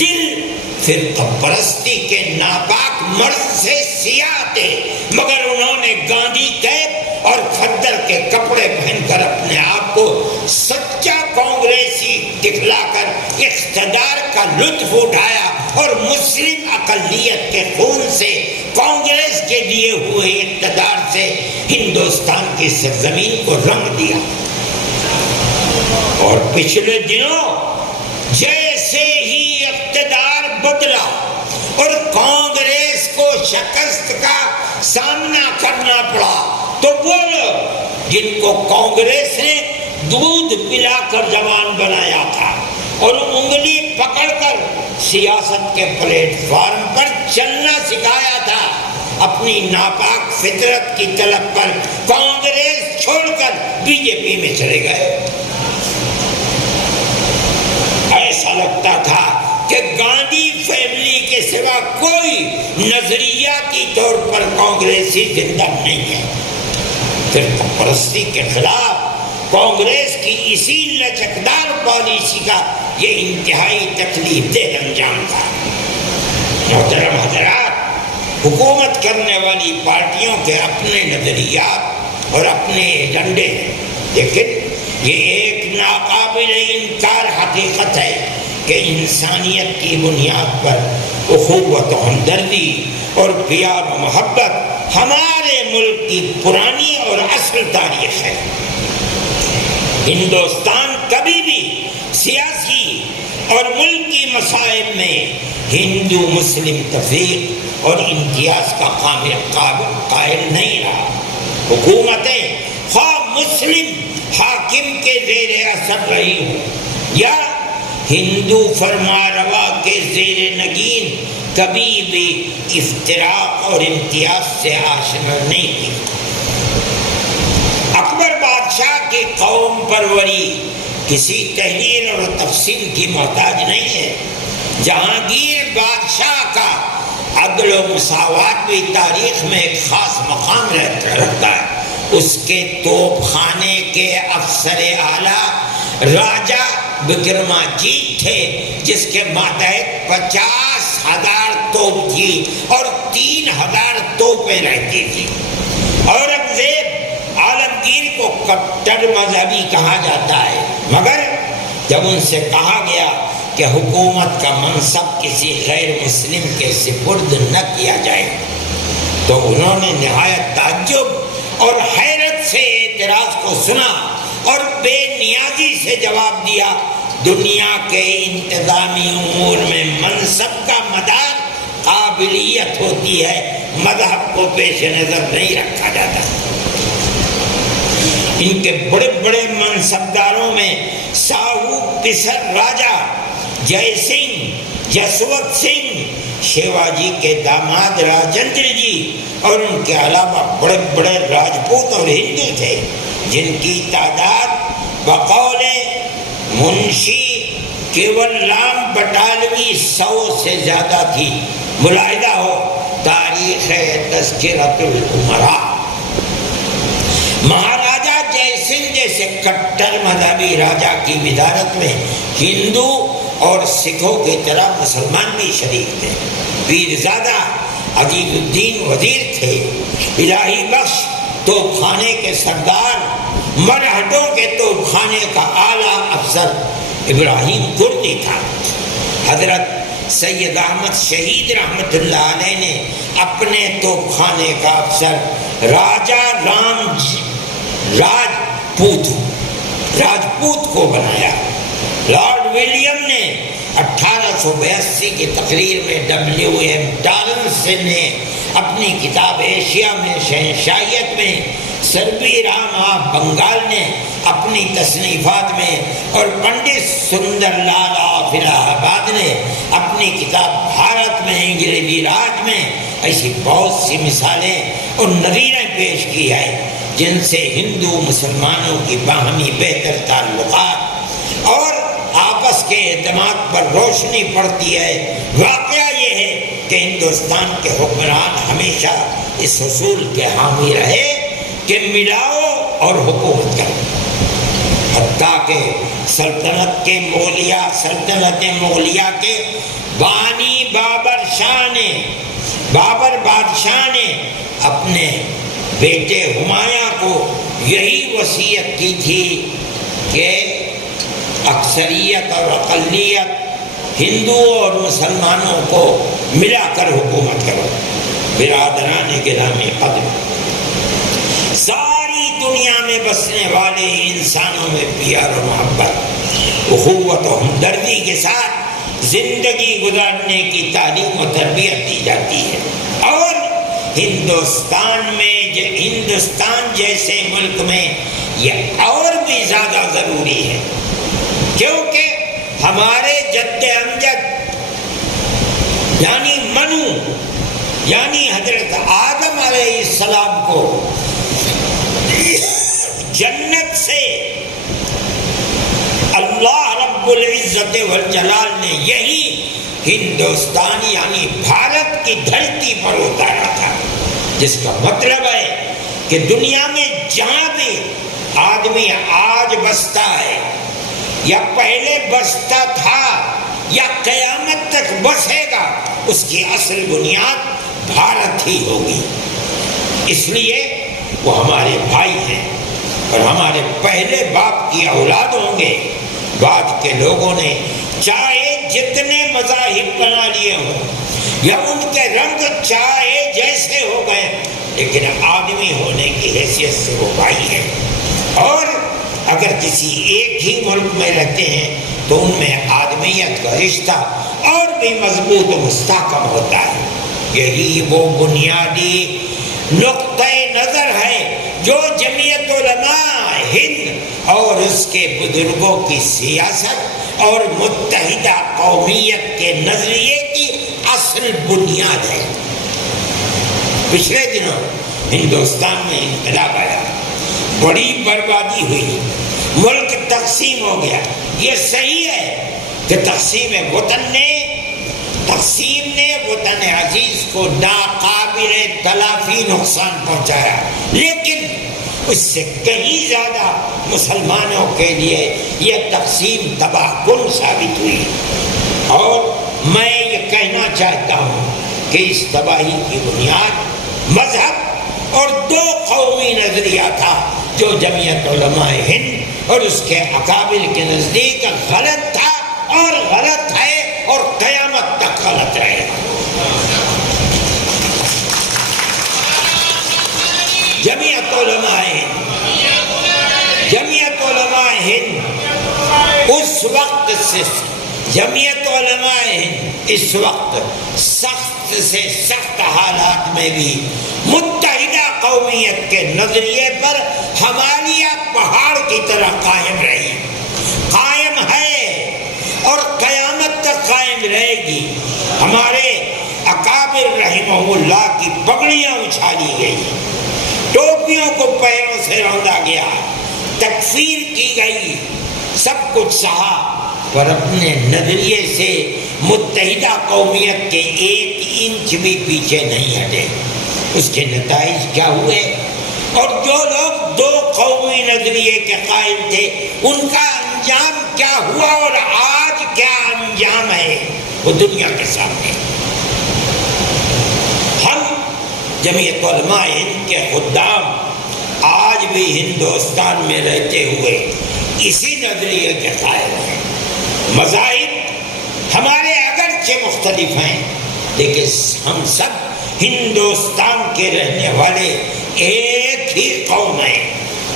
دل فرقہ پرستی کے ناپاک مرض سے سیاہ تھے، مگر انہوں نے گاندھی کیپ اور کھدر کے کپڑے پہن کر اپنے آپ کو سچا کانگریسی دکھلا کر اقتدار کا لطف اٹھایا اور مسلم اقلیت کے خون سے کانگریس کے لیے ہوئے اقتدار سے ہندوستان کی سرزمین کو رنگ دیا۔ اور پچھلے دنوں جیسے ہی اقتدار بدلا اور کانگریس کو شکست کا سامنا کرنا پڑا تو وہ لوگ جن کو کانگریس نے دودھ پلا کر جوان بنایا تھا اور انگلی پکڑ کر سیاست کے پلیٹ فارم پر چلنا سکھایا تھا، اپنی ناپاک فطرت کی طلب پر کانگریس چھوڑ کر بی جے پی میں چلے گئے۔ ایسا لگتا تھا کہ گاندھی فیملی کے سوا کوئی نظریاتی طور پر کانگریسی زندہ نہیں ہے۔ فرقہ پرستی کے خلاف کانگریس کی اسی لچکدار پالیسی کا یہ انتہائی تکلیف دہ انجام تھا۔ محترم حضرات، حکومت کرنے والی پارٹیوں کے اپنے نظریات اور اپنے ایجنڈے ہیں، لیکن یہ ایک ناقابل انکار حقیقت ہے کہ انسانیت کی بنیاد پر اخوت و ہمدردی اور پیار و محبت ہمارے ملک کی پرانی اور اصل تاریخ ہے۔ ہندوستان کبھی بھی سیاسی اور ملکی مسائل میں ہندو مسلم تفریق اور امتیاز کا قائل نہیں رہا۔ حکومتیں خواہ مسلم حاکم کے زیر اثر رہی ہوں یا ہندو فرمانروا کے زیر نگین، کبھی بھی افتراق اور امتیاز سے آشنا نہیں ہوئی۔ اکبر بادشاہ کی قوم پروری کسی تحریر اور تفصیل کی محتاج نہیں ہے۔ جہانگیر بادشاہ کا عدل و مساوات بھی تاریخ میں ایک خاص مقام رکھتا ہے۔ اس کے توپ خانے کے افسر اعلیٰ راجہ وکرماجیت تھے، جس کے ماتحت 50,000 توپ تھی اور 3,000 توپیں رہتی تھی۔ اورنگزیب عالمگیر کو کٹر مذہبی کہا جاتا ہے، مگر جب ان سے کہا گیا کہ حکومت کا منصب کسی غیر مسلم کے سپرد نہ کیا جائے تو انہوں نے نہایت تعجب اور حیرت سے اعتراض کو سنا اور بے نیازی سے جواب دیا، دنیا کے انتظامی امور میں منصب کا مدار قابلیت ہوتی ہے، مذہب کو پیش نظر نہیں رکھا جاتا۔ ان کے بڑے بڑے منصبداروں میں ساہو پسر راجہ جے سنگھ، جسوت سنگھ، شیواجی کے داماد راجندر جی اور ان کے علاوہ بڑے بڑے راجپوت اور ہندو تھے جن کی تعداد بقول منشی کیول رام بٹالوی 100 سے زیادہ تھی۔ ملاحظہ ہو تاریخ تذکرۃ الامراء۔ مہاراجا جے سنگھ جیسے کٹر مذہبی راجا کی وزارت میں ہندو اور سکھوں کی طرح مسلمان بھی شریک تھے۔ پیرزادہ عزیز الدین وزیر تھے۔ الہی بخش توپ خانے کے سردار، مرہٹوں کے توپ خانے کا اعلیٰ افسر ابراہیم کردی تھا۔ حضرت سید احمد شہید رحمت اللہ علیہ نے اپنے توپ خانے کا افسر راجا راجپوت کو بنایا۔ لارڈ ولیم نے 1882 کی تقریر میں WM ٹارنس نے اپنی کتاب ایشیا میں شہنشاہیت میں، سربی رام آف بنگال نے اپنی تصنیفات میں، اور پنڈت سندر لال آف الہ آباد نے اپنی کتاب بھارت میں انگریزی راج میں ایسی بہت سی مثالیں اور نظیریں پیش کی ہیں جن سے ہندو مسلمانوں کی باہمی بہتر تعلقات اور آپس کے اعتماد پر روشنی پڑتی ہے۔ واقعہ یہ ہے کہ ہندوستان کے حکمران ہمیشہ اس حصول کے حامی رہے کہ ملاؤ اور حکومت کرو۔ حتیٰ کہ سلطنت مغلیہ کے بانی بابر بادشاہ نے اپنے بیٹے ہمایوں کو یہی وصیت کی تھی کہ اکثریت اور اقلیت ہندوؤں اور مسلمانوں کو ملا کر حکومت کرو۔ برادران گرامی قدر، ساری دنیا میں بسنے والے انسانوں میں پیار و محبت، اخوت و ہمدردی کے ساتھ زندگی گزارنے کی تعلیم و تربیت دی جاتی ہے، اور ہندوستان جیسے ملک میں یہ اور بھی زیادہ ضروری ہے، کیونکہ ہمارے جد امجد یعنی منو یعنی حضرت آدم علیہ السلام کو جنت سے اللہ رب العزت والجلال نے یہی ہندوستان یعنی بھارت کی دھرتی پر اتارا تھا، جس کا مطلب ہے کہ دنیا میں جہاں بھی آدمی آج بستا ہے یا پہلے بستا تھا یا قیامت تک بسے گا، اس کی اصل بنیاد بھارت ہی ہوگی۔ اس لیے وہ ہمارے بھائی ہیں اور ہمارے پہلے باپ کی اولاد ہوں گے۔ بعد کے لوگوں نے چاہے جتنے مذاہب بنا لیے ہوں یا ان کے رنگ چاہے جیسے ہو گئے، لیکن آدمی ہونے کی حیثیت سے وہ بھائی ہیں، اور اگر کسی ایک ہی ملک میں رہتے ہیں تو ان میں آدمیت کا رشتہ اور بھی مضبوط و مستحکم ہوتا ہے۔ یہی وہ بنیادی نقطۂ نظر ہے جو جمعیت علماء ہند اور اس کے بزرگوں کی سیاست اور متحدہ قومیت کے نظریے کی اصل بنیاد ہے۔ پچھلے دنوں ہندوستان میں انقلاب آیا، بڑی بربادی ہوئی، ملک تقسیم ہو گیا۔ یہ صحیح ہے کہ تقسیم نے وطن عزیز کو ناقابل تلافی نقصان پہنچایا، لیکن اس سے کہیں زیادہ مسلمانوں کے لیے یہ تقسیم تباہ کن ثابت ہوئی، اور میں یہ کہنا چاہتا ہوں کہ اس تباہی کی بنیاد مذہب اور دو قومی نظریہ تھا جو جمعیت علماء ہند اور اس کے اکابر کے نزدیک غلط تھا اور غلط ہے اور قیامت تک غلط رہے گا۔ جمعیت علماء ہند اس وقت سخت سے سخت حالات میں بھی متحدہ قومیت کے نظریے پر ہمالیہ پہاڑ کی طرح قائم رہی، قائم ہے اور قیامت تک قائم رہے گی۔ ہمارے رحمہ اللہ کی پگڑیاں اچھالی گئی، ٹوپیوں کو پیروں سے روندا گیا، تکفیر کی گئی، سب کچھ سہا، پر اپنے نظریے سے متحدہ قومیت کے 1 انچ بھی پیچھے نہیں ہٹے۔ اس کے نتائج کیا ہوئے؟ اور جو لوگ 2 قومی نظریے کے قائل تھے ان کا انجام کیا ہوا اور آج کیا انجام ہے وہ دنیا کے سامنے۔ ہم جمعیت علماء ہند کے خدام آج بھی ہندوستان میں رہتے ہوئے اسی نظریے کے قائل ہیں۔ مذاہب ہمارے اگرچہ مختلف ہیں لیکن ہم سب ہندوستان کے رہنے والے ایک ہی قوم ہیں،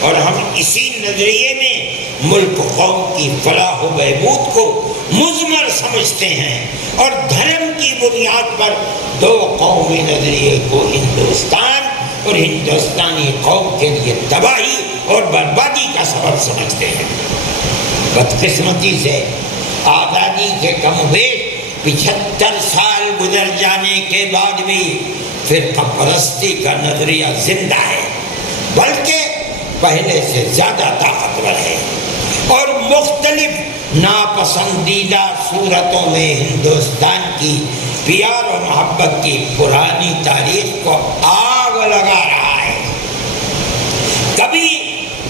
اور ہم اسی نظریے میں ملک قوم کی فلاح و بہبود کو مضمر سمجھتے ہیں، اور دھرم کی بنیاد پر 2 قومی نظریے کو ہندوستان اور ہندوستانی قوم کے لیے تباہی اور بربادی کا سبب سمجھتے ہیں۔ بدقسمتی سے آزادی کے کم و بیش 75 سال گزر جانے کے بعد بھی فرقہ پرستی کا نظریہ زندہ ہے، بلکہ پہلے سے زیادہ طاقتور ہے، اور مختلف ناپسندیدہ صورتوں میں ہندوستان کی پیار و محبت کی پرانی تاریخ کو آگ لگا رہا ہے۔ کبھی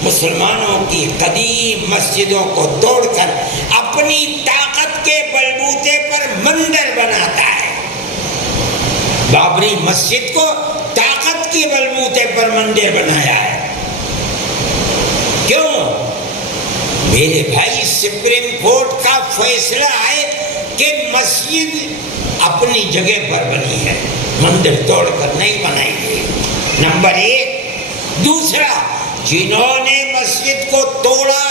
مسلمانوں کی قدیم مسجدوں کو توڑ کر اپنی طاقت کے بلبوتے پر مندر بناتا ہے۔ بابری مسجد کو طاقت کے بلبوتے پر مندر بنایا ہے۔ کیوں؟ میرے بھائی، سپریم کورٹ کا فیصلہ ہے کہ مسجد اپنی جگہ پر بنی ہے، مندر توڑ کر نہیں بنائی گئی، نمبر 1۔ دوسرا، جنہوں نے مسجد کو توڑا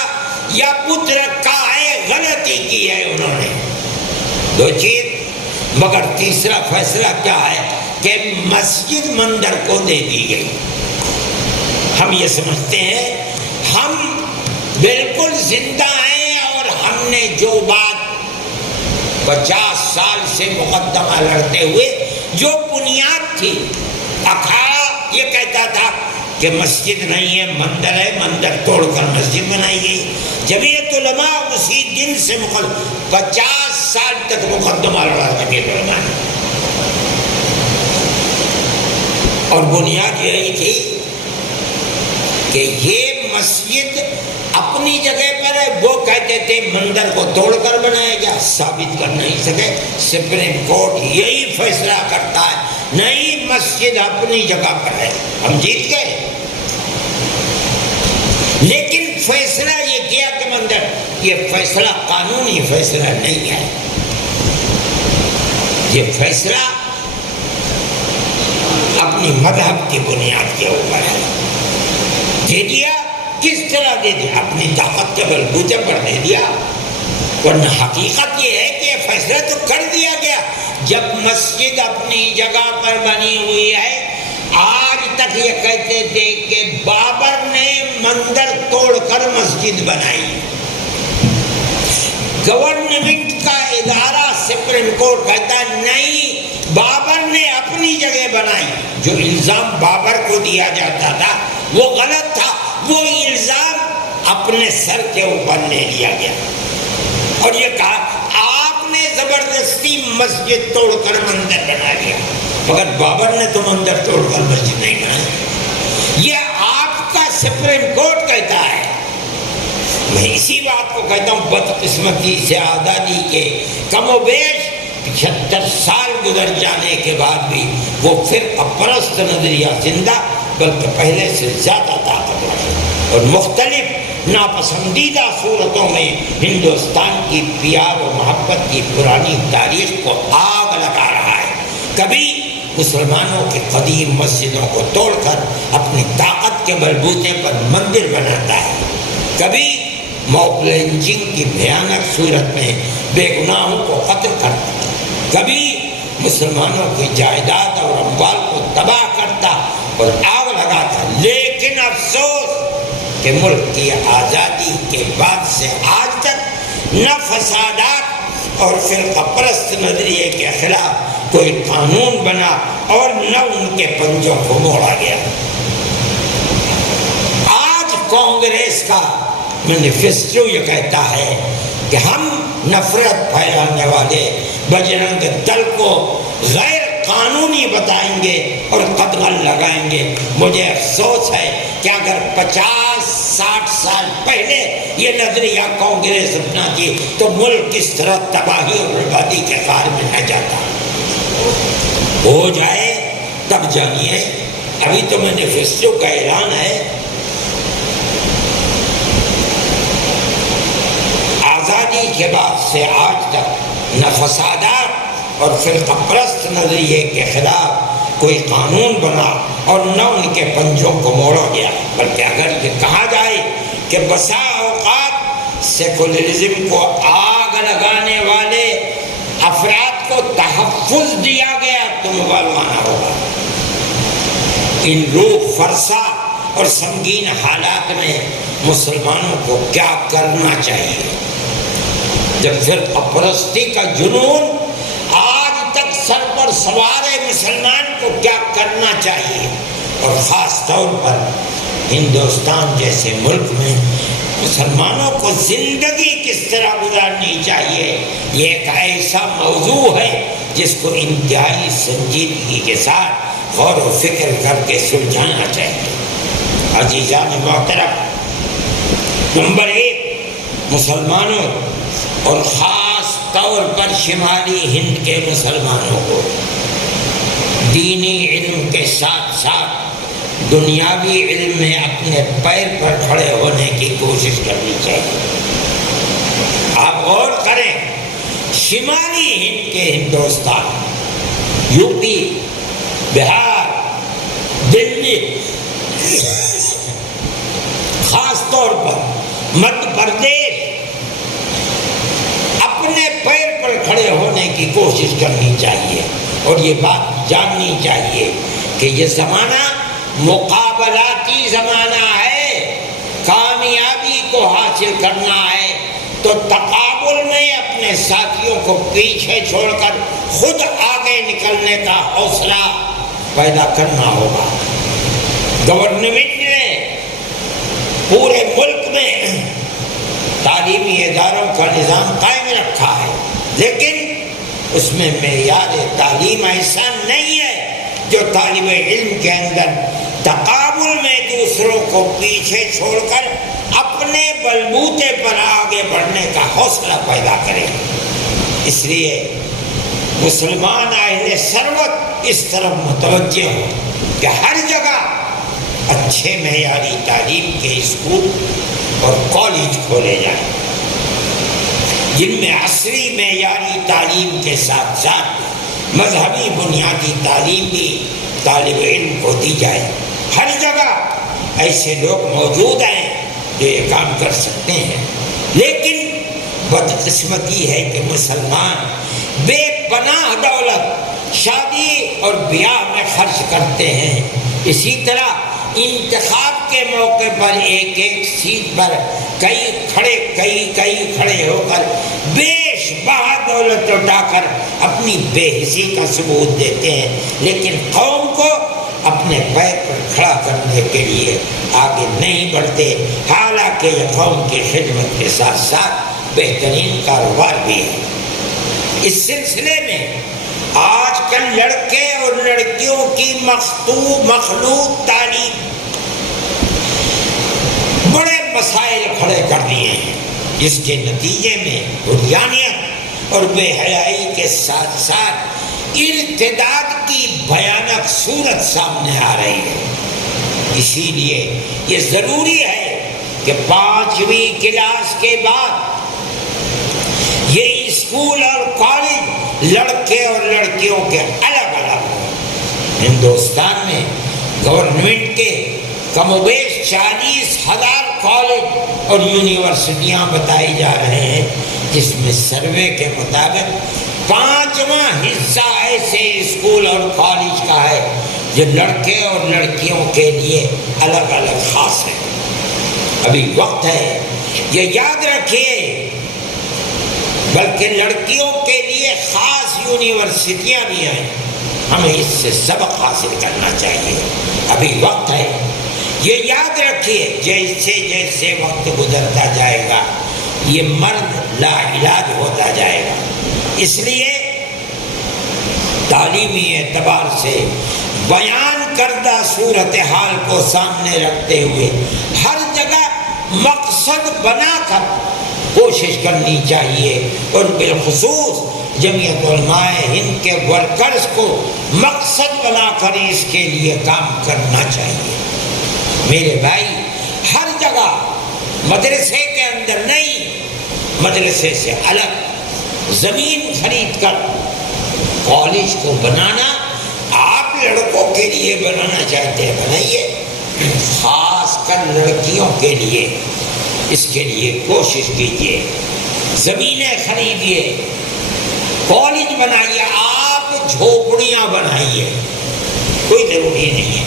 یا بت رکھا ہے غلطی کی ہے انہوں نے، 2 چیز۔ مگر تیسرا فیصلہ کیا ہے کہ مسجد مندر کو دے دی گئی۔ ہم یہ سمجھتے ہیں ہم بالکل زندہ ہیں، اور ہم نے جو بات 50 سال سے مقدمہ لڑتے ہوئے جو بنیاد تھی، اکھاڑا یہ کہتا تھا کہ مسجد نہیں ہے مندر ہے، مندر توڑ کر مسجد بنائی گئی۔ جمعیت علماء اسی دن سے 50 سال تک مقدمہ لڑا جمعیت علماء نے، اور بنیاد یہی تھی کہ یہ مسجد اپنی جگہ پر ہے۔ وہ کہتے تھے مندر کو توڑ کر بنایا گیا، ثابت کر نہیں سکے۔ سپریم کورٹ یہی فیصلہ کرتا ہے نہیں، مسجد اپنی جگہ پر ہے، ہم جیت گئے۔ لیکن فیصلہ یہ کیا کہ مندر، یہ فیصلہ قانونی فیصلہ نہیں ہے، یہ فیصلہ اپنی مذہب کی بنیاد کے اوپر ہے۔ دے دیا، کس طرح دے دیا؟ اپنی طاقت کے بلبوتے پر دے دیا، ورنہ حقیقت یہ ہے کہ یہ فیصلہ تو کر دیا گیا۔ جب مسجد اپنی جگہ پر بنی ہوئی ہے، آج تک یہ کہتے تھے کہ بابر نے مندر توڑ کر مسجد بنائی۔ گورنمنٹ کا ادارہ سپریم کورٹ کہتا نہیں، بابر نے اپنی جگہ بنائی۔ جو الزام بابر کو دیا جاتا تھا وہ غلط تھا، وہ الزام اپنے سر کے اوپر لے لیا گیا، اور یہ کہا آپ نے زبردستی مسجد توڑ کر مندر بنا لیا، مگر بابر نے تو مندر توڑ کر مسجد نہیں بنائی۔ یہ آپ کا سپریم کورٹ کہتا ہے۔ میں اسی بات کو کہتا ہوں، بدقسمتی سے آزادی کے کم و بیش 75 سال گزر جانے کے بعد بھی وہ فرقہ پرست نظریہ زندہ، بلکہ پہلے سے زیادہ طاقتور ہے، اور مختلف ناپسندیدہ صورتوں میں ہندوستان کی پیار و محبت کی پرانی تاریخ کو آگ لگا رہا ہے۔ کبھی مسلمانوں کی قدیم مسجدوں کو توڑ کر اپنی طاقت کے بلبوتے پر مندر بناتا ہے، کبھی موب لنچنگ کی بھیانک صورت میں بے گناہوں کو قتل کرتا، کبھی مسلمانوں کی جائیداد اور اموال کو تباہ کرتا اور آگ لگاتا۔ لیکن افسوس کہ ملک کی آزادی کے بعد سے آج تک نہ فسادات اور فرقہ پرست نظریے کے خلاف کوئی قانون بنا اور نہ ان کے پنجوں کو موڑا گیا۔ آج کانگریس کا مینیفیسٹو یہ کہتا ہے کہ ہم نفرت پھیلانے والے بجرنگ دل کو غیر قانونی بتائیں گے اور قدغن لگائیں گے۔ مجھے افسوس ہے کہ اگر 50-60 سال پہلے یہ نظریہ کانگریس اپناتی تو ملک کس طرح تباہی اور بربادی کے غار میں نہ جاتا۔ ہو جائے تب جانیے، ابھی تو مینیفیسٹو کا اعلان ہے۔ آزادی کے بعد سے آج تک نہ فسادات اور فرقہ پرست نظریے کے خلاف کوئی قانون بنا اور نہ ان کے پنجوں کو موڑا گیا، بلکہ اگر یہ کہا جائے کہ بسا اوقات سیکولرزم کو آگ لگانے والے افراد کو تحفظ دیا گیا تو مبالغانہ ہوگا۔ ان روح فرسا اور سنگین حالات میں مسلمانوں کو کیا کرنا چاہیے؟ جب فرقہ پرستی کا جنون آج تک سر پر سوار ہے، مسلمان کو کیا کرنا چاہیے؟ اور خاص طور پر ہندوستان جیسے ملک میں مسلمانوں کو زندگی کس طرح گزارنی چاہیے، یہ ایک ایسا موضوع ہے جس کو انتہائی سنجیدگی کے ساتھ غور و فکر کر کے سلجھانا چاہیے۔ عزیزان محترم، نمبر 1، مسلمانوں اور خاص طور پر شمالی ہند کے مسلمانوں کو دینی علم کے ساتھ ساتھ دنیاوی علم میں اپنے پیر پر کھڑے ہونے کی کوشش کرنی چاہیے۔ آپ غور کریں، شمالی ہند کے ہندوستان، یو پی، بہار، دلی، خاص طور پر مدھیہ پردیش، اپنے پیر پر کھڑے ہونے کی کوشش کرنی چاہیے اور یہ بات جاننی چاہیے کہ یہ زمانہ مقابلاتی زمانہ ہے۔ کامیابی کو حاصل کرنا ہے تو تقابل میں اپنے ساتھیوں کو پیچھے چھوڑ کر خود آگے نکلنے کا حوصلہ پیدا کرنا ہوگا۔ گورنمنٹ نے پورے ملک میں تعلیمی اداروں کا نظام قائم رکھا ہے، لیکن اس میں معیار تعلیم ایسا نہیں ہے جو طالب علم کے اندر تقابل میں دوسروں کو پیچھے چھوڑ کر اپنے بلبوتے پر آگے بڑھنے کا حوصلہ پیدا کرے۔ اس لیے مسلمان اہل ثروت اس طرف متوجہ ہو کہ ہر جگہ اچھے معیاری تعلیم کے اسکول اور کالج کھولے جائیں، جن میں عصری معیاری تعلیم کے ساتھ ساتھ مذہبی بنیادی تعلیم بھی طالب علم کو دی جائے۔ ہر جگہ ایسے لوگ موجود ہیں جو یہ کام کر سکتے ہیں، لیکن بدقسمتی ہے کہ مسلمان بے پناہ دولت شادی اور بیاہ میں خرچ کرتے ہیں۔ اسی طرح انتخاب کے موقع پر ایک ایک سیٹ پر کئی کھڑے ہو کر بیش بہا دولت اٹھا کر اپنی بے حسی کا ثبوت دیتے ہیں، لیکن قوم کو اپنے پیر پر کھڑا کرنے کے لیے آگے نہیں بڑھتے، حالانکہ یہ قوم کی خدمت کے ساتھ ساتھ بہترین کاروبار بھی ہے۔ اس سلسلے میں آج کل لڑکے اور لڑکیوں کی مخلوط تعلیم بڑے مسائل کھڑے کر دیے ہیں، جس کے نتیجے میں عریانیت اور بے حیائی کے ساتھ ساتھ ارتداد کی بھیانک صورت سامنے آ رہی ہے۔ اسی لیے یہ ضروری ہے کہ 5ویں کلاس کے بعد یہ اسکول اور کالج لڑکے اور لڑکیوں کے الگ الگ ہوں۔ ہندوستان میں گورنمنٹ کے کم و بیش 40,000 کالج اور یونیورسٹیاں بتائی جا رہے ہیں، جس میں سروے کے مطابق 5واں حصہ ایسے اسکول اور کالج کا ہے جو لڑکے اور لڑکیوں کے لیے الگ الگ خاص ہے۔ ابھی وقت ہے، یہ یاد رکھیے بلکہ لڑکیوں کے لیے خاص یونیورسٹیاں بھی ہیں. ہمیں اس سے سبق حاصل کرنا چاہیے. ابھی وقت ہے. یہ یاد رکھیے جیسے جیسے وقت گزرتا جائے گا یہ مرد لا علاج ہوتا جائے گا. اس لیے تعلیمی اعتبار سے بیان کردہ صورتحال کو سامنے رکھتے ہوئے ہر جگہ مقصد بنا کر کوشش کرنی چاہیے، اور بالخصوص جمعیت علماء ہند کے ورکرز کو مقصد بنا کر اس کے لیے کام کرنا چاہیے. میرے بھائی، ہر جگہ مدرسے کے اندر نہیں، مدرسے سے الگ زمین خرید کر کالج کو بنانا. آپ لڑکوں کے لیے بنانا چاہتے ہیں بنائیے، خاص کر لڑکیوں کے لیے اس کے لیے کوشش کیجیے. زمینیں خریدیے، کالج بنائیے. آپ جھوپڑیاں بنائیے، کوئی ضروری نہیں ہے.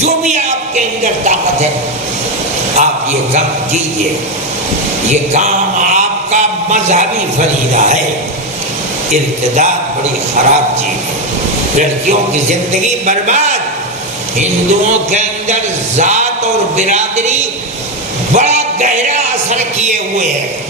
جو بھی آپ کے اندر طاقت ہے آپ یہ کام کیجیے. یہ کام آپ کا مذہبی فریضہ ہے. ارتداد بڑی خراب چیز ہے، لڑکیوں کی زندگی برباد. ہندوؤں کے اندر ذات اور برادری بڑا گہرا اثر کیے ہوئے ہے.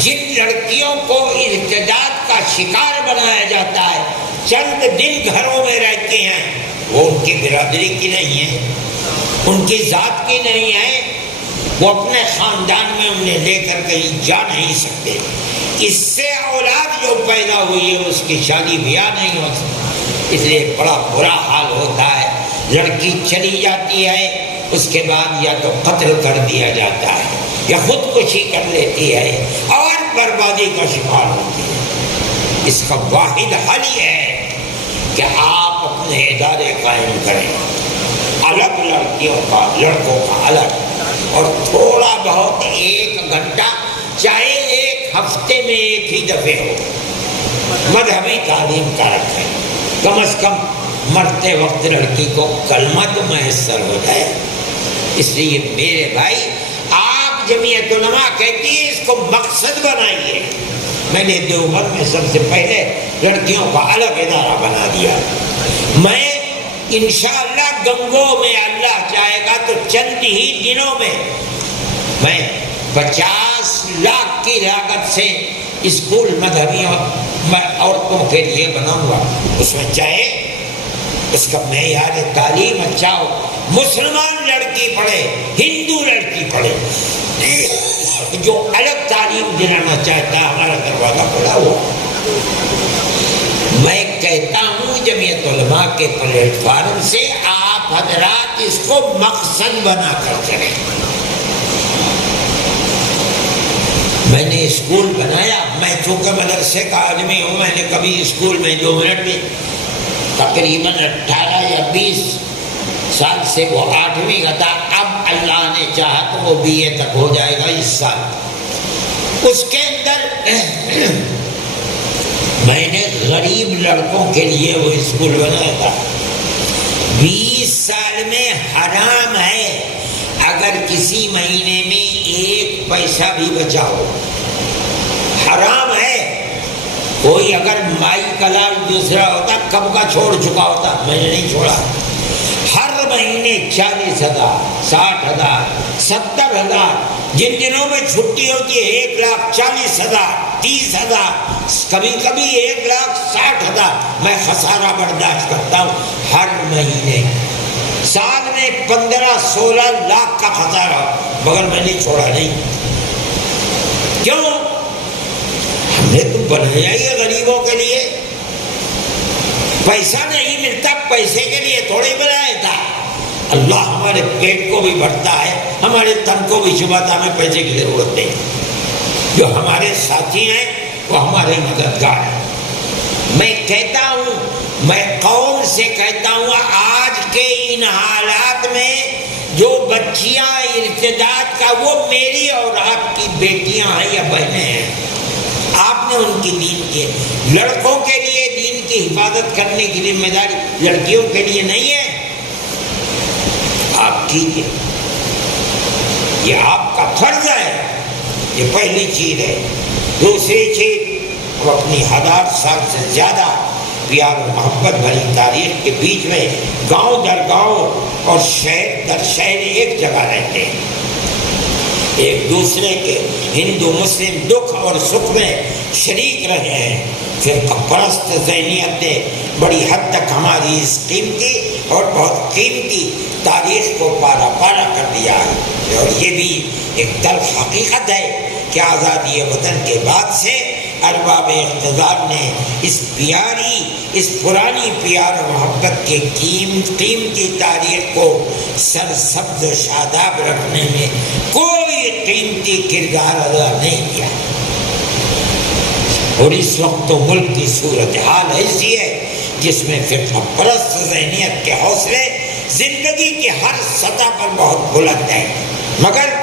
جن لڑکیوں کو ارتداد کا شکار بنایا جاتا ہے، چند دن گھروں میں رہتی ہیں، وہ ان کی برادری کی نہیں ہے، ان کی ذات کی نہیں ہے. وہ اپنے خاندان میں انہیں لے کر کہیں جا نہیں سکتے. اس سے اولاد جو پیدا ہوئی ہے اس کی شادی بیاہ نہیں ہو سکتی. اس لیے بڑا برا حال ہوتا ہے. لڑکی چلی جاتی ہے، اس کے بعد یا تو قتل کر دیا جاتا ہے یا خودکشی کر لیتی ہے اور بربادی کا شکار ہوتی ہے. اس کا واحد حل یہ ہے کہ آپ اپنے ادارے قائم کریں، الگ لڑکیوں کا لڑکوں کا الگ، اور تھوڑا بہت 1 گھنٹہ چاہے 1 ہفتے میں 1 ہی دفعہ ہو مذہبی تعلیم کا رکھیں. کم از کم مرتے وقت لڑکی کو کلمہ تو میسر ہو جائے. اس لیے میرے بھائی، آپ جمعیت علماء کہتی ہے اس کو مقصد بنائیے. میں نے دیوبند میں سب سے پہلے لڑکیوں کا الگ ادارہ بنا دیا. میں انشاءاللہ گنگوں میں اللہ چاہے گا تو چند ہی دنوں میں 50 لاکھ کی لاگت سے اسکول مذہبی عورتوں کے لیے بناؤں گا. اس میں چاہے اس کا معیار تعلیم اچھا ہو، مسلمان لڑکی پڑھے، ہندو لڑکی پڑھے، جو الگ تعلیم دلانا چاہتا ہے ہمارا دروازہ کھلا ہوا. میں کہتا ہوں جمعیت علماء کے پلیٹ فارم سے آپ حضرات اس کو مقصد بنا کر چلیں. میں نے اسکول بنایا. میں چونکہ مدرسے کا آدمی ہوں، میں نے کبھی اسکول میں 2 منٹ میں تقریباً 18 یا 20 سال سے وہ 8ویں کا تھا. اب اللہ نے چاہا تو وہ BA تک ہو جائے گا اس سال. اس کے اندر میں نے غریب لڑکوں کے لیے وہ اسکول بنایا تھا. 20 سال میں حرام ہے اگر کسی مہینے میں 1 پیسہ بھی بچا ہو. حرام ہے. کوئی اگر مائی کلام دوسرا ہوتا کب کا چھوڑ چکا ہوتا، میں نے نہیں چھوڑا. ہر مہینے 40,000 60,000 70,000. جن دنوں میں چھٹی ہوتی ہے 1,40,000 30,000، کبھی کبھی 1,60,000 میں خسارہ برداشت کرتا ہوں ہر مہینے. سال میں 15-16 لاکھ کا خسارہ، مگر میں نے چھوڑا نہیں. کیوں؟ ہم نے تو بنایا ہی غریبوں کے لیے. پیسہ نہیں ملتا، پیسے کے لیے تھوڑی بنایا تھا. اللہ ہمارے پیٹ کو بھی بھرتا ہے، ہمارے تن کو بھی چباتا. ہمیں پیسے کی ضرورت نہیں. جو ہمارے ساتھی ہیں وہ ہمارے مددگار ہیں. میں کہتا ہوں، میں قوم سے کہتا ہوں، آج کے ان حالات میں جو بچیاں ارتداد کا، وہ میری اور آپ کی بیٹیاں ہیں یا بہنیں ہیں. آپ نے ان کی دین کی، لڑکوں کے لیے دین کی حفاظت کرنے کی ذمہ داری لڑکیوں کے لیے نہیں ہے. آپ کیجیے، یہ آپ کا فرض ہے. یہ پہلی چیز ہے۔ دوسری چیز، وہ اپنی 1000 سال سے زیادہ پیار و محبت بھری تاریخ کے بیچ میں گاؤں در گاؤں اور شہر در شہر ایک جگہ رہتے ہیں، ایک دوسرے کے ہندو مسلم دکھ اور سکھ میں شریک رہے ہیں۔ فرقہ پرست ذہنیت نے بڑی حد تک ہماری اس قیمتی اور بہت قیمتی تاریخ کو پارا پارا کر دیا ہے، اور یہ بھی ایک تلخ حقیقت ہے کہ آزادی وطن کے بعد سے ارباب اقتدار نے اس پرانی پیار و محبت کے قیمتی تاریخ کو سرسبز و شاداب رکھنے میں کوئی قیمتی کردار ادا نہیں کیا، اور اس وقت تو ملک کی صورتحال ایسی ہے جس میں فرقہ پرست ذہنیت کے حوصلے زندگی کی ہر سطح پر بہت بلند ہیں، مگر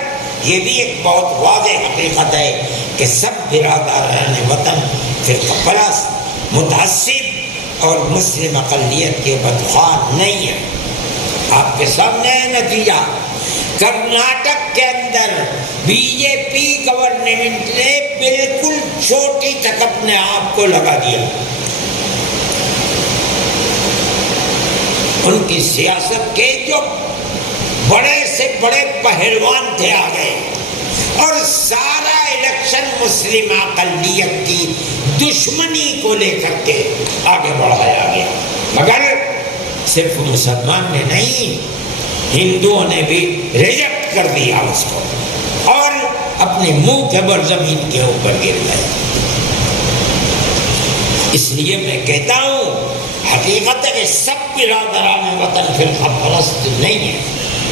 یہ بھی ایک بہت واضح حقیقت ہے کہ سب برادران وطن فرقہ پرست، متعصب اور مسلم اقلیت کے بدخواہ نہیں ہیں۔ آپ کے سامنے ہے نتیجہ، کرناٹک کے اندر بی جے پی گورنمنٹ نے بالکل چوٹی تک اپنے آپ کو لگا دیا، ان کی سیاست کے جو بڑے سے بڑے پہلوان تھے آ گئے، اور سارا الیکشن مسلم اقلیت کی دشمنی کو لے کر کے آگے بڑھایا گیا، مگر صرف مسلمان نے نہیں، ہندوؤں نے بھی ریجیکٹ کر دیا اس کو، اور اپنے منہ کے بر زمین کے اوپر گر گئے۔ اس لیے میں کہتا ہوں، حقیقت ہے کہ سب برادران وطن فرقہ پرست نہیں ہیں،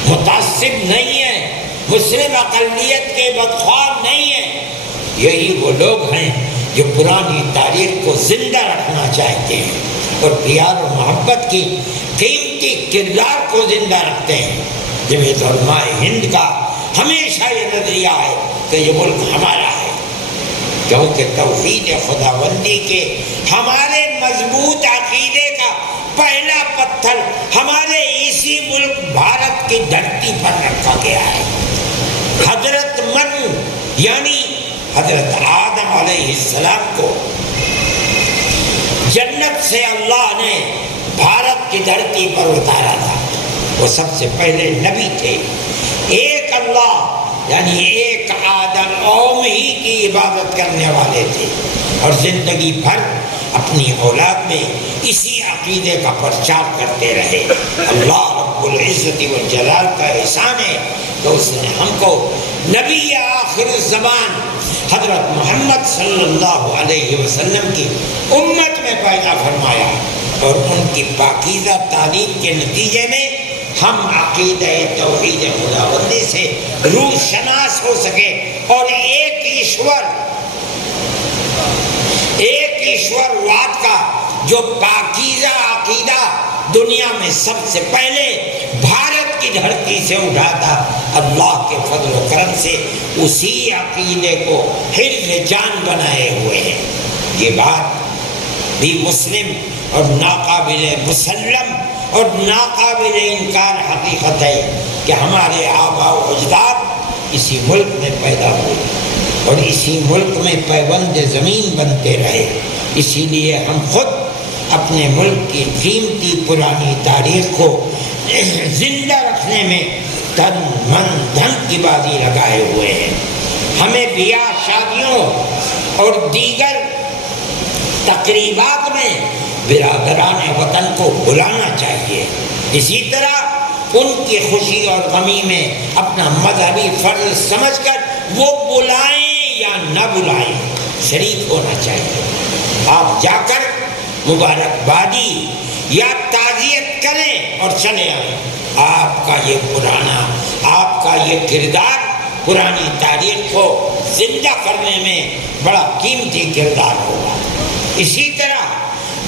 متعصب نہیں ہیں، مسلم اقلیت کے بدخواہ نہیں ہیں، یہی وہ لوگ ہیں جو پرانی تاریخ کو زندہ رکھنا چاہتے ہیں اور پیار و محبت کی قیمتی کردار کو زندہ رکھتے ہیں۔ جمعیت علماء ہند کا ہمیشہ یہ نظریہ ہے کہ یہ ملک ہمارا ہے، کیونکہ توحید خداوندی کے ہمارے مضبوط عقیدے کا پہلا پتھر ہمارے اسی ملک بھارت کی دھرتی پر رکھا گیا ہے۔ حضرت من یعنی حضرت آدم علیہ السلام کو جنت سے اللہ نے بھارت کی دھرتی پر اتارا تھا، وہ سب سے پہلے نبی تھے۔ ایک اللہ یعنی ایک آدم قوم ہی کی عبادت کرنے والے تھے، اور زندگی بھر اپنی اولاد میں اسی عقیدے کا پرچار کرتے رہے۔ اللہ رب العزت والجلال کا احسان ہے کہ اس نے ہم کو نبی آخر الزمان حضرت محمد صلی اللہ علیہ وسلم کی امت میں پیدا فرمایا، اور ان کی پاکیزہ تعلیم کے نتیجے میں ہم عقیدہ توحید خداوندی سے روح شناس ہو سکے، اور ایک ایشور واد کا جو پاکیزہ عقیدہ دنیا میں سب سے پہلے بھارت کی دھرتی سے اٹھا تھا، اللہ کے فضل و کرم سے اسی عقیدے کو حفظ جان بنائے ہوئے ہیں۔ یہ بات بھی مسلم اور ناقابل مسلم اور ناقابل انکار حقیقت ہے کہ ہمارے آباء و اجداد اسی ملک میں پیدا ہوئے اور اسی ملک میں پیوند زمین بنتے رہے۔ اسی لیے ہم خود اپنے ملک کی قیمتی پرانی تاریخ کو زندہ رکھنے میں تن من دھن کی بازی لگائے ہوئے ہیں۔ ہمیں بیاہ شادیوں اور دیگر تقریبات میں برادران وطن کو بلانا چاہیے، اسی طرح ان کی خوشی اور غمی میں اپنا مذہبی فرض سمجھ کر وہ بلائیں یا نہ بلائیں شریک ہونا چاہیے۔ آپ جا کر مبارکبادی یا تعزیت کریں اور چلے آئیں، آپ کا یہ کردار پرانی تاریخ کو زندہ کرنے میں بڑا قیمتی کردار ہوگا۔ اسی طرح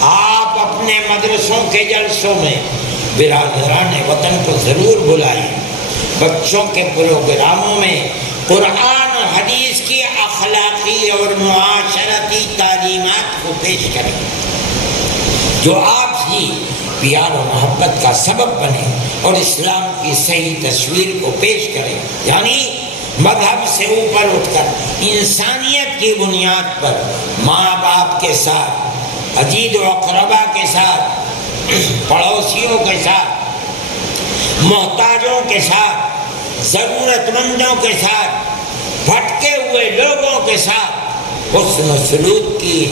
آپ اپنے مدرسوں کے جلسوں میں برادران وطن کو ضرور بلائیں، بچوں کے پروگراموں میں قرآن و حدیث کی اخلاقی اور معاشرتی تعلیمات کو پیش کریں جو آپسی پیار و محبت کا سبب بنے اور اسلام کی صحیح تصویر کو پیش کریں، یعنی مذہب سے اوپر اٹھ کر انسانیت کی بنیاد پر ماں باپ کے ساتھ، عزیز و اقربا کے ساتھ، پڑوسیوں کے ساتھ، محتاجوں کے ساتھ، ضرورت مندوں کے ساتھ، بھٹکے ہوئے لوگوں کے ساتھ حسن و سلوک کی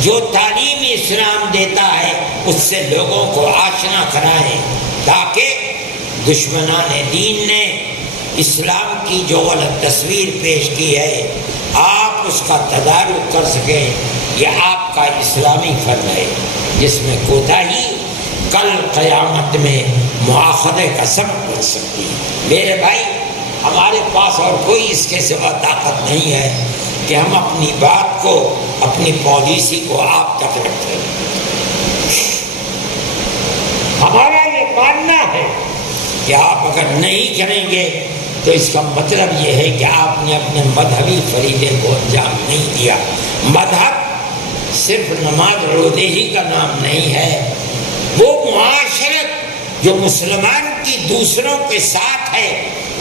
جو تعلیم اسلام دیتا ہے اس سے لوگوں کو آشنا کرائیں، تاکہ دشمنان دین نے اسلام کی جو غلط تصویر پیش کی ہے آپ اس کا تدارک کر سکیں۔ یہ آپ کا اسلامی فرض ہے جس میں کوتاہی کل قیامت میں مؤاخذے کا سبب بن سکتی ہے۔ میرے بھائی، ہمارے پاس اور کوئی اس کے سوا طاقت نہیں ہے کہ ہم اپنی بات کو، اپنی پالیسی کو آپ تک رکھیں۔ ہمارا یہ ماننا ہے کہ آپ اگر نہیں کریں گے تو اس کا مطلب یہ ہے کہ آپ نے اپنے مذہبی فریضے کو انجام نہیں دیا۔ مذہب صرف نماز روزے ہی کا نام نہیں ہے، وہ معاشرت جو مسلمان کی دوسروں کے ساتھ ہے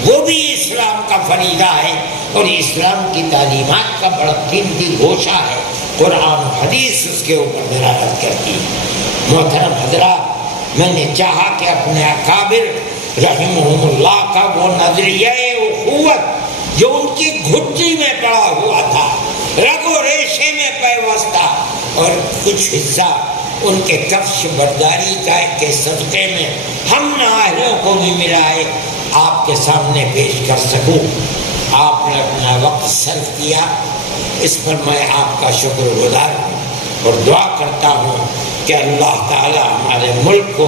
وہ بھی اسلام کا فریضہ ہے، اور اسلام کی تعلیمات کا بڑا قیمتی گوشہ ہے۔ قرآن و حدیث اس کے اوپر دلالت کرتی ہے۔ محترم حضرات، میں نے چاہا کہ اپنے اکابر رحمہم اللہ کا وہ نظریہ اخوت جو ان کی گھٹی میں پڑا ہوا تھا، رگ و ریشے میں پیوستہ، اور کچھ حصہ ان کے کفش برداری کا کے صدقے میں ہم نااہلوں کو بھی ملا ہے، آپ کے سامنے پیش کر سکوں۔ آپ نے اپنا وقت صرف کیا، اس پر میں آپ کا شکر گزار ہوں، اور دعا کرتا ہوں کہ اللہ تعالی ہمارے ملک کو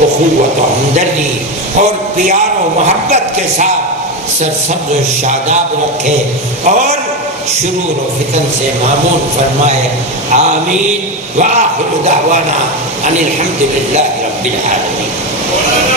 اخوت و ہمدردی اور پیار و محبت کے ساتھ سرسبز و شاداب رکھے اور شرور و فتن سے معمون فرمائے۔ آمین۔ وآخر دعوانا ان الحمد للہ رب العالمین۔